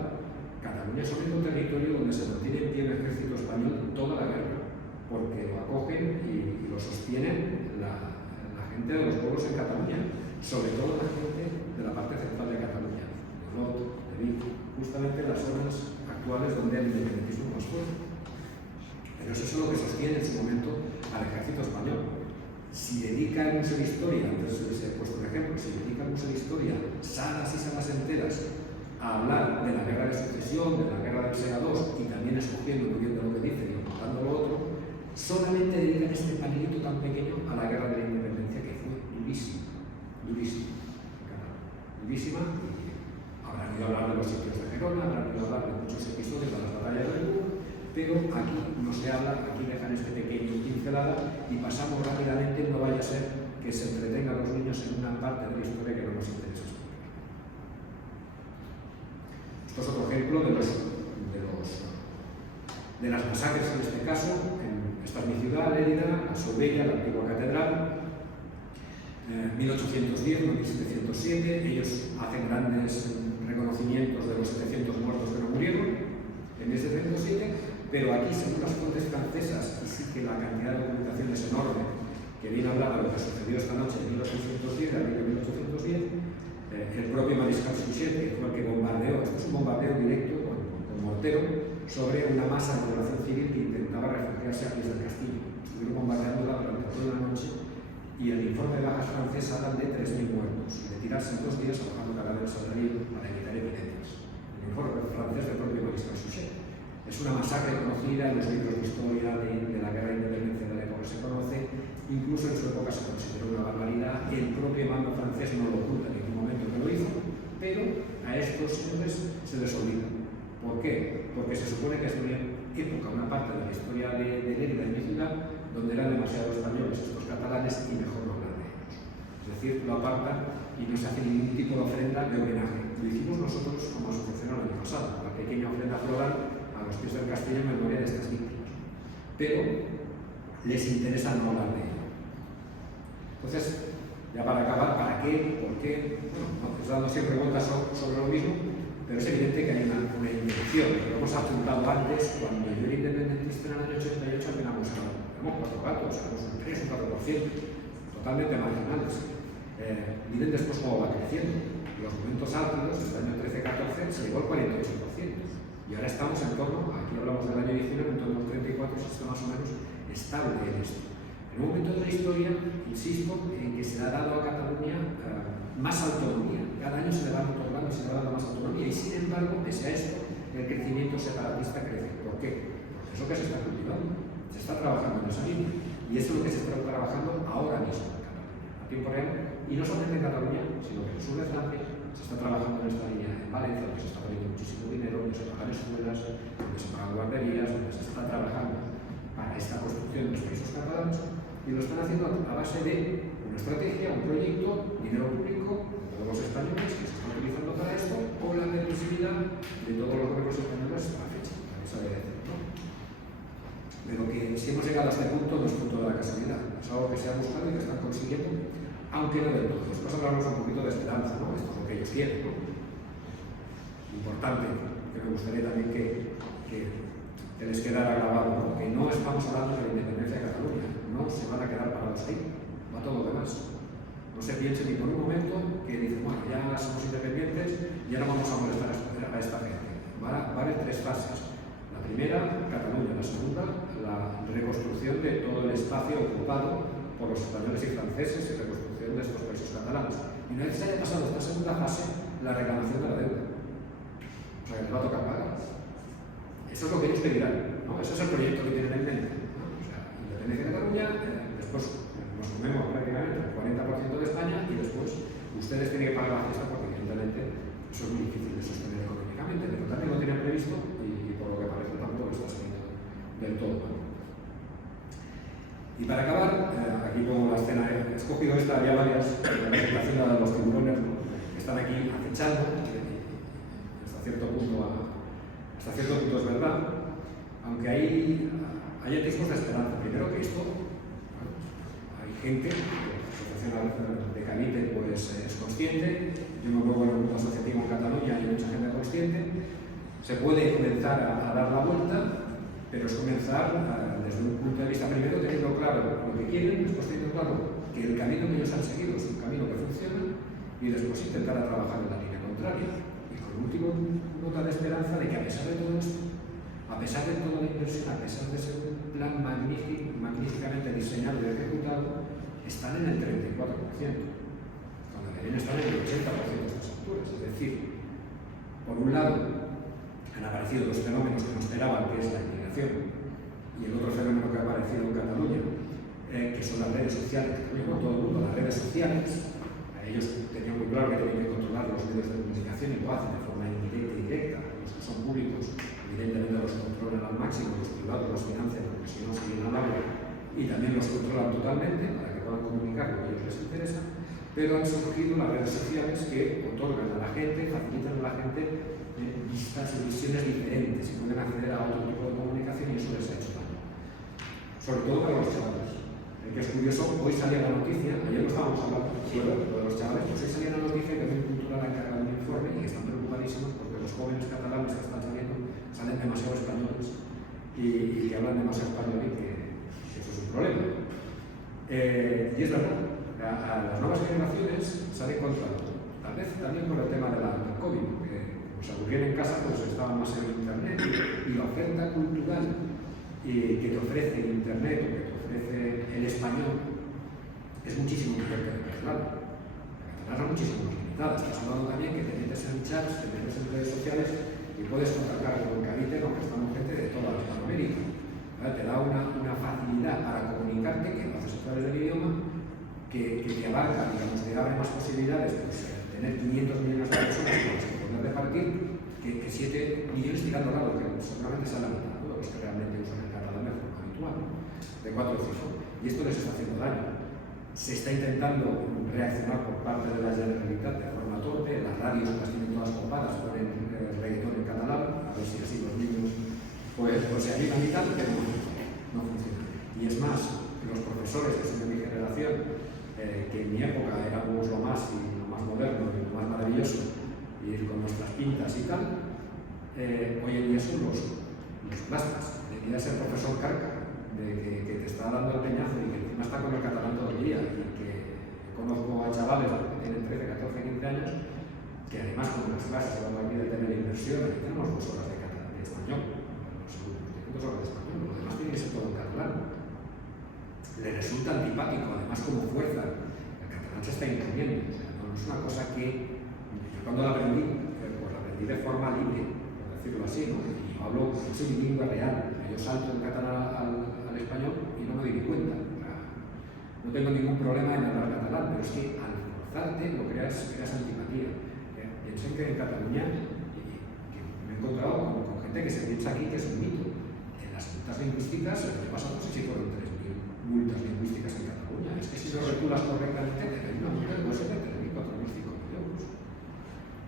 Cataluña es el único territorio donde se mantiene en pie el ejército español toda la guerra, porque lo acogen y lo sostienen la gente de los pueblos en Cataluña, sobre todo la gente de la parte central de Cataluña, de Olot, de Vic, justamente las zonas actuales donde el independentismo más fuerte. Pero eso es lo que sostiene en su momento al ejército español. Si dedica el Museo de Historia, antes les he puesto un ejemplo, si dedica el Museo de Historia salas y salas enteras a hablar de la guerra de sucesión, de la guerra del Sega II, y también escogiendo muy bien de lo que dicen y ocultando lo otro, solamente dedican este panelito tan pequeño a la guerra de la independencia, que fue durísima, durísima, durísima, y habrán ido a hablar de los sitios de Gerona, habrán ido a hablar de muchos episodios de las batallas del Ebro, pero aquí no se habla, aquí dejan este pequeño pincelada y pasamos rápidamente, no vaya a ser que se entretengan los niños en una parte de la historia que no nos interesa. Esto es otro ejemplo de las masacres en este caso. Esta es mi ciudad, Lérida, la Soubella, la antigua catedral, 1810, no 1707. Ellos hacen grandes reconocimientos de los 700 muertos que no murieron en 1707, pero aquí, según las fuentes francesas, y sí que la cantidad de documentación es enorme, que viene a hablar de lo que sucedió esta noche de 1810 a 1810, el propio mariscal Suchet, que fue el que bombardeó, esto es un bombardeo directo con mortero, sobre una masa de población civil que intentaba refugiarse a pies del castillo. Estuvieron bombardeándola durante toda la noche y el informe de bajas francés habla de 3.000 muertos y de tirarse en 2 días arrojando cadáveres al río para evitar epidemias. El informe francés del propio mariscal Suchet. Es una masacre conocida en los libros de historia de la guerra de independencia de la época, se conoce, incluso en su época se consideró una barbaridad. El propio mando francés no lo oculta en ningún momento que lo hizo, pero a estos señores se les olvida. ¿Por qué? Porque se supone que es una época, una parte de la historia de Lérida, en mi ciudad, donde eran demasiado españoles estos catalanes y mejor no hablar de ellos. Es decir, lo apartan y no se hace ningún tipo de ofrenda de homenaje. Lo hicimos nosotros como asociación el año pasado, una pequeña ofrenda floral a los pies del castillo en memoria de estas víctimas. Pero les interesa no hablar de ello. Entonces, ya para acabar, ¿para qué? ¿Por qué? Bueno, pues dando siempre vueltas sobre lo mismo, pero es evidente que hay una intención. Lo hemos apuntado antes, cuando yo era independentista en el año 88, apenas éramos 4 gatos, éramos un 3 o 4%, totalmente marginales. Miren después cómo va creciendo. Los momentos álgidos, desde el año 13-14, se llegó al 48%. Y ahora estamos en torno, aquí hablamos del año 19, en torno al 34, se está más o menos estable en esto. En un momento de la historia, insisto, en que se le ha dado a Cataluña más autonomía. Cada año se le va otorgando y se le va dando más autonomía. Y sin embargo, pese a esto, el crecimiento separatista crece. ¿Por qué? Porque es lo que se está cultivando. Se está trabajando en esa línea. Y eso es lo que se está trabajando ahora mismo en Cataluña. A tiempo real, y no solamente en Cataluña, sino que en el sur de Francia se está trabajando en esta línea, en Valencia, donde se está poniendo muchísimo dinero, donde se pagan escuelas, donde se pagan guarderías, donde se está trabajando para esta construcción de los países catalanes, y lo están haciendo a base de una estrategia, un proyecto, dinero público de todos los españoles que se están utilizando para esto, o la permisividad de todos los gobiernos españoles a la fecha, también se debe decir, ¿no? Pero que si hemos llegado a este punto no es fruto de la casualidad, es algo que se ha buscado y que están consiguiendo, aunque no del todo. Después hablamos un poquito de esperanza, ¿no? Esto es lo que ellos quieren, ¿no? Importante, que me gustaría también que les quedara grabado, ¿no? Que no estamos hablando de la independencia de Cataluña, no se van a quedar parados ahí, va todo lo demás. No se piense ni por un momento que dicen, bueno, ya somos independientes y ahora vamos a molestar a esta gente. Va a haber tres fases. La primera, Cataluña. La segunda, la reconstrucción de todo el espacio ocupado por los españoles y franceses y reconstrucción de estos países catalanes. Y una vez se haya pasado esta segunda fase, la reclamación de la deuda. O sea, que les va a tocar pagar. Eso es lo que ellos pedirán, ¿no? Ese es el proyecto que tienen en mente, ¿no? O sea, independencia de Cataluña, después nos comemos prácticamente el 40% de España y después ustedes tienen que pagar la fiesta porque evidentemente eso es muy difícil de sostener económicamente, pero también lo tenían previsto y por lo que parece tampoco está saliendo del todo, ¿no? Y para acabar, aquí pongo la escena, he escogido esta, había varias, la presentación de los tiburones, ¿no? Que están aquí acechando, hasta cierto punto es verdad, aunque hay atisbos de esperanza. Primero que esto, bueno, hay gente, la Asociación de Cavite pues, es consciente, yo me muevo en un grupo asociativo en Cataluña y hay mucha gente consciente, se puede comenzar a dar la vuelta, pero es comenzar desde un punto de vista primero teniendo claro lo que quieren, después teniendo claro que el camino que ellos han seguido es un camino que funciona y después intentar a trabajar en la línea contraria. Último, nota de esperanza de que a pesar de todo esto, a pesar de toda la inversión, a pesar de ser un plan magníficamente diseñado y ejecutado, están en el 34%, cuando deberían estar en el 80% de estas alturas. Es decir, por un lado, han aparecido los fenómenos que nos esperaban, que es la inmigración, y el otro fenómeno que ha aparecido en Cataluña, que son las redes sociales, como todo el mundo, las redes sociales. Ellos tenían muy claro que tenían que controlar los medios de comunicación y lo hacen de forma indirecta y directa. Los que son públicos, evidentemente los controlan al máximo, los privados los financian porque si no se vienen al agua y también los controlan totalmente para que puedan comunicar lo que a ellos les interesa. Pero han surgido las redes sociales que otorgan a la gente, facilitan a la gente vistas y visiones diferentes y pueden acceder a otro tipo de comunicación y eso les ha hecho daño. Sobre todo para los chavales. Que es curioso, hoy salía la noticia, ayer lo estábamos hablando, de los chavales, pues hoy salía la noticia que Mente Cultural ha encargado un informe y están preocupadísimos porque los jóvenes catalanes que están saliendo salen demasiado españoles y que hablan demasiado español y que eso es un problema. Y es verdad, a las nuevas generaciones se han encontrado, tal vez también por el tema del COVID, porque se aburrían en casa, pues estaban más en internet y la oferta cultural que te ofrece internet o que te ofrece el español es muchísimo mejor que el catalán. La catalana es muchísimo más limitada. Estás hablando también que te metes en chats, te metes en redes sociales y puedes contactar con Cavite, aunque estamos gente de toda Latinoamérica. Te da una facilidad para comunicarte que lo haces a través del idioma que te abarca, digamos, te abre más posibilidades, pues tener 500 millones de personas con las que poder repartir que 7 millones tirando al lado, que seguramente sea la mitad, ¿no? Los que realmente usan el catalán de forma habitual, ¿no? De 4 cifras. Y esto les está haciendo daño. Se está intentando reaccionar por parte de la Generalitat de forma torpe, las radios las tienen todas copadas, ponen reggaetón en catalán, a ver si así los niños pues se animan y tal, pero no funciona. Y es más, los profesores que son de mi generación, que en mi época éramos lo más moderno y lo más maravilloso, ir con nuestras pintas y tal, hoy en día son los plastas. Debería ser profesor carca, que te está dando el peñazo y que encima está con el catalán todo el día, y que conozco a chavales que tienen 13, 14, 15 años, que además con las clases, hablando aquí de tener inversión, aquí tenemos 2 horas de catalán y español, los 2 horas de español, lo demás tiene que ser todo en catalán. Le resulta antipático, además como fuerza, el catalán se está imponiendo, o sea, no es una cosa que yo cuando la aprendí, pues la aprendí de forma libre, por decirlo así, ¿no? Y yo hablo, soy bilingüe real, yo salto del catalán al español y no me doy ni cuenta. O sea, no tengo ningún problema en hablar catalán, pero es que al rechazarte, no creas antipatía. Piensen que en Cataluña, que me he encontrado con gente que se piensa aquí que es un mito. En las multas lingüísticas, el año pasado no sé si fueron 3.000 multas lingüísticas en Cataluña. Es que si no retulas correctamente, te cae una multa de 2.000, 3.000, 4.000, 5.000 euros.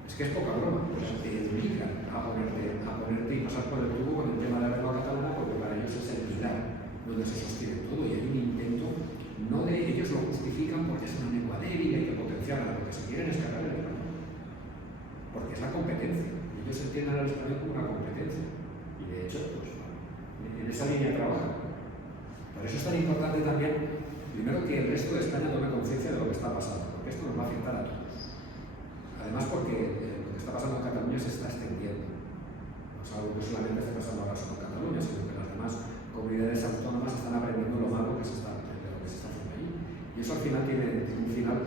Es que es poca broma. Pues te obligan a ponerte y pasar por el tubo con el tema de la lengua catalana, porque para ellos es el pilar donde se sostiene todo, y hay un intento, no de ellos lo justifican porque es una lengua débil, hay que potenciarla, lo que se quieren es cargar el español, porque es la competencia. Ellos entienden al español como una competencia, y de hecho, pues, en esa línea trabajan. Por eso es tan importante también, primero, que el resto de España tome conciencia de lo que está pasando, porque esto nos va a afectar a todos. Además, porque lo que está pasando en Cataluña se está extendiendo. No es algo que solamente esté pasando ahora solo en Cataluña, sino que las demás comunidades autónomas están aprendiendo lo malo de lo que se está haciendo allí. Y eso al final tiene un final.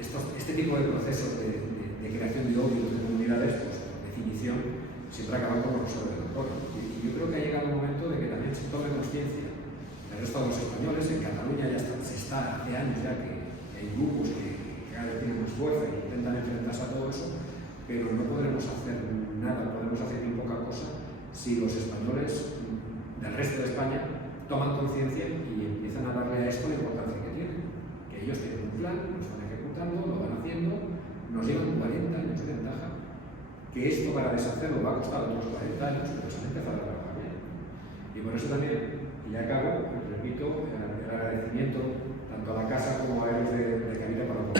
Este tipo de procesos de creación de odio de comunidades, pues por definición, siempre acaban como los sobre el coro. Y yo creo que ha llegado el momento de que también se tome conciencia del resto de los españoles. En Cataluña ya se está hace años ya que hay grupos que cada vez tienen más fuerza y intentan enfrentarse a todo eso, pero no podremos hacer nada, podremos hacer ni poca cosa si los españoles del resto de España toman conciencia y empiezan a darle a esto la importancia que tiene. Que ellos tienen un plan, lo están ejecutando, lo van haciendo, nos llevan 40 años de ventaja. Que esto para deshacerlo va a costar otros 40 años, pero se han empezado a trabajar bien. Y por eso también, y ya acabo, repito, el agradecimiento tanto a la Casa como a Eros de Gavite por la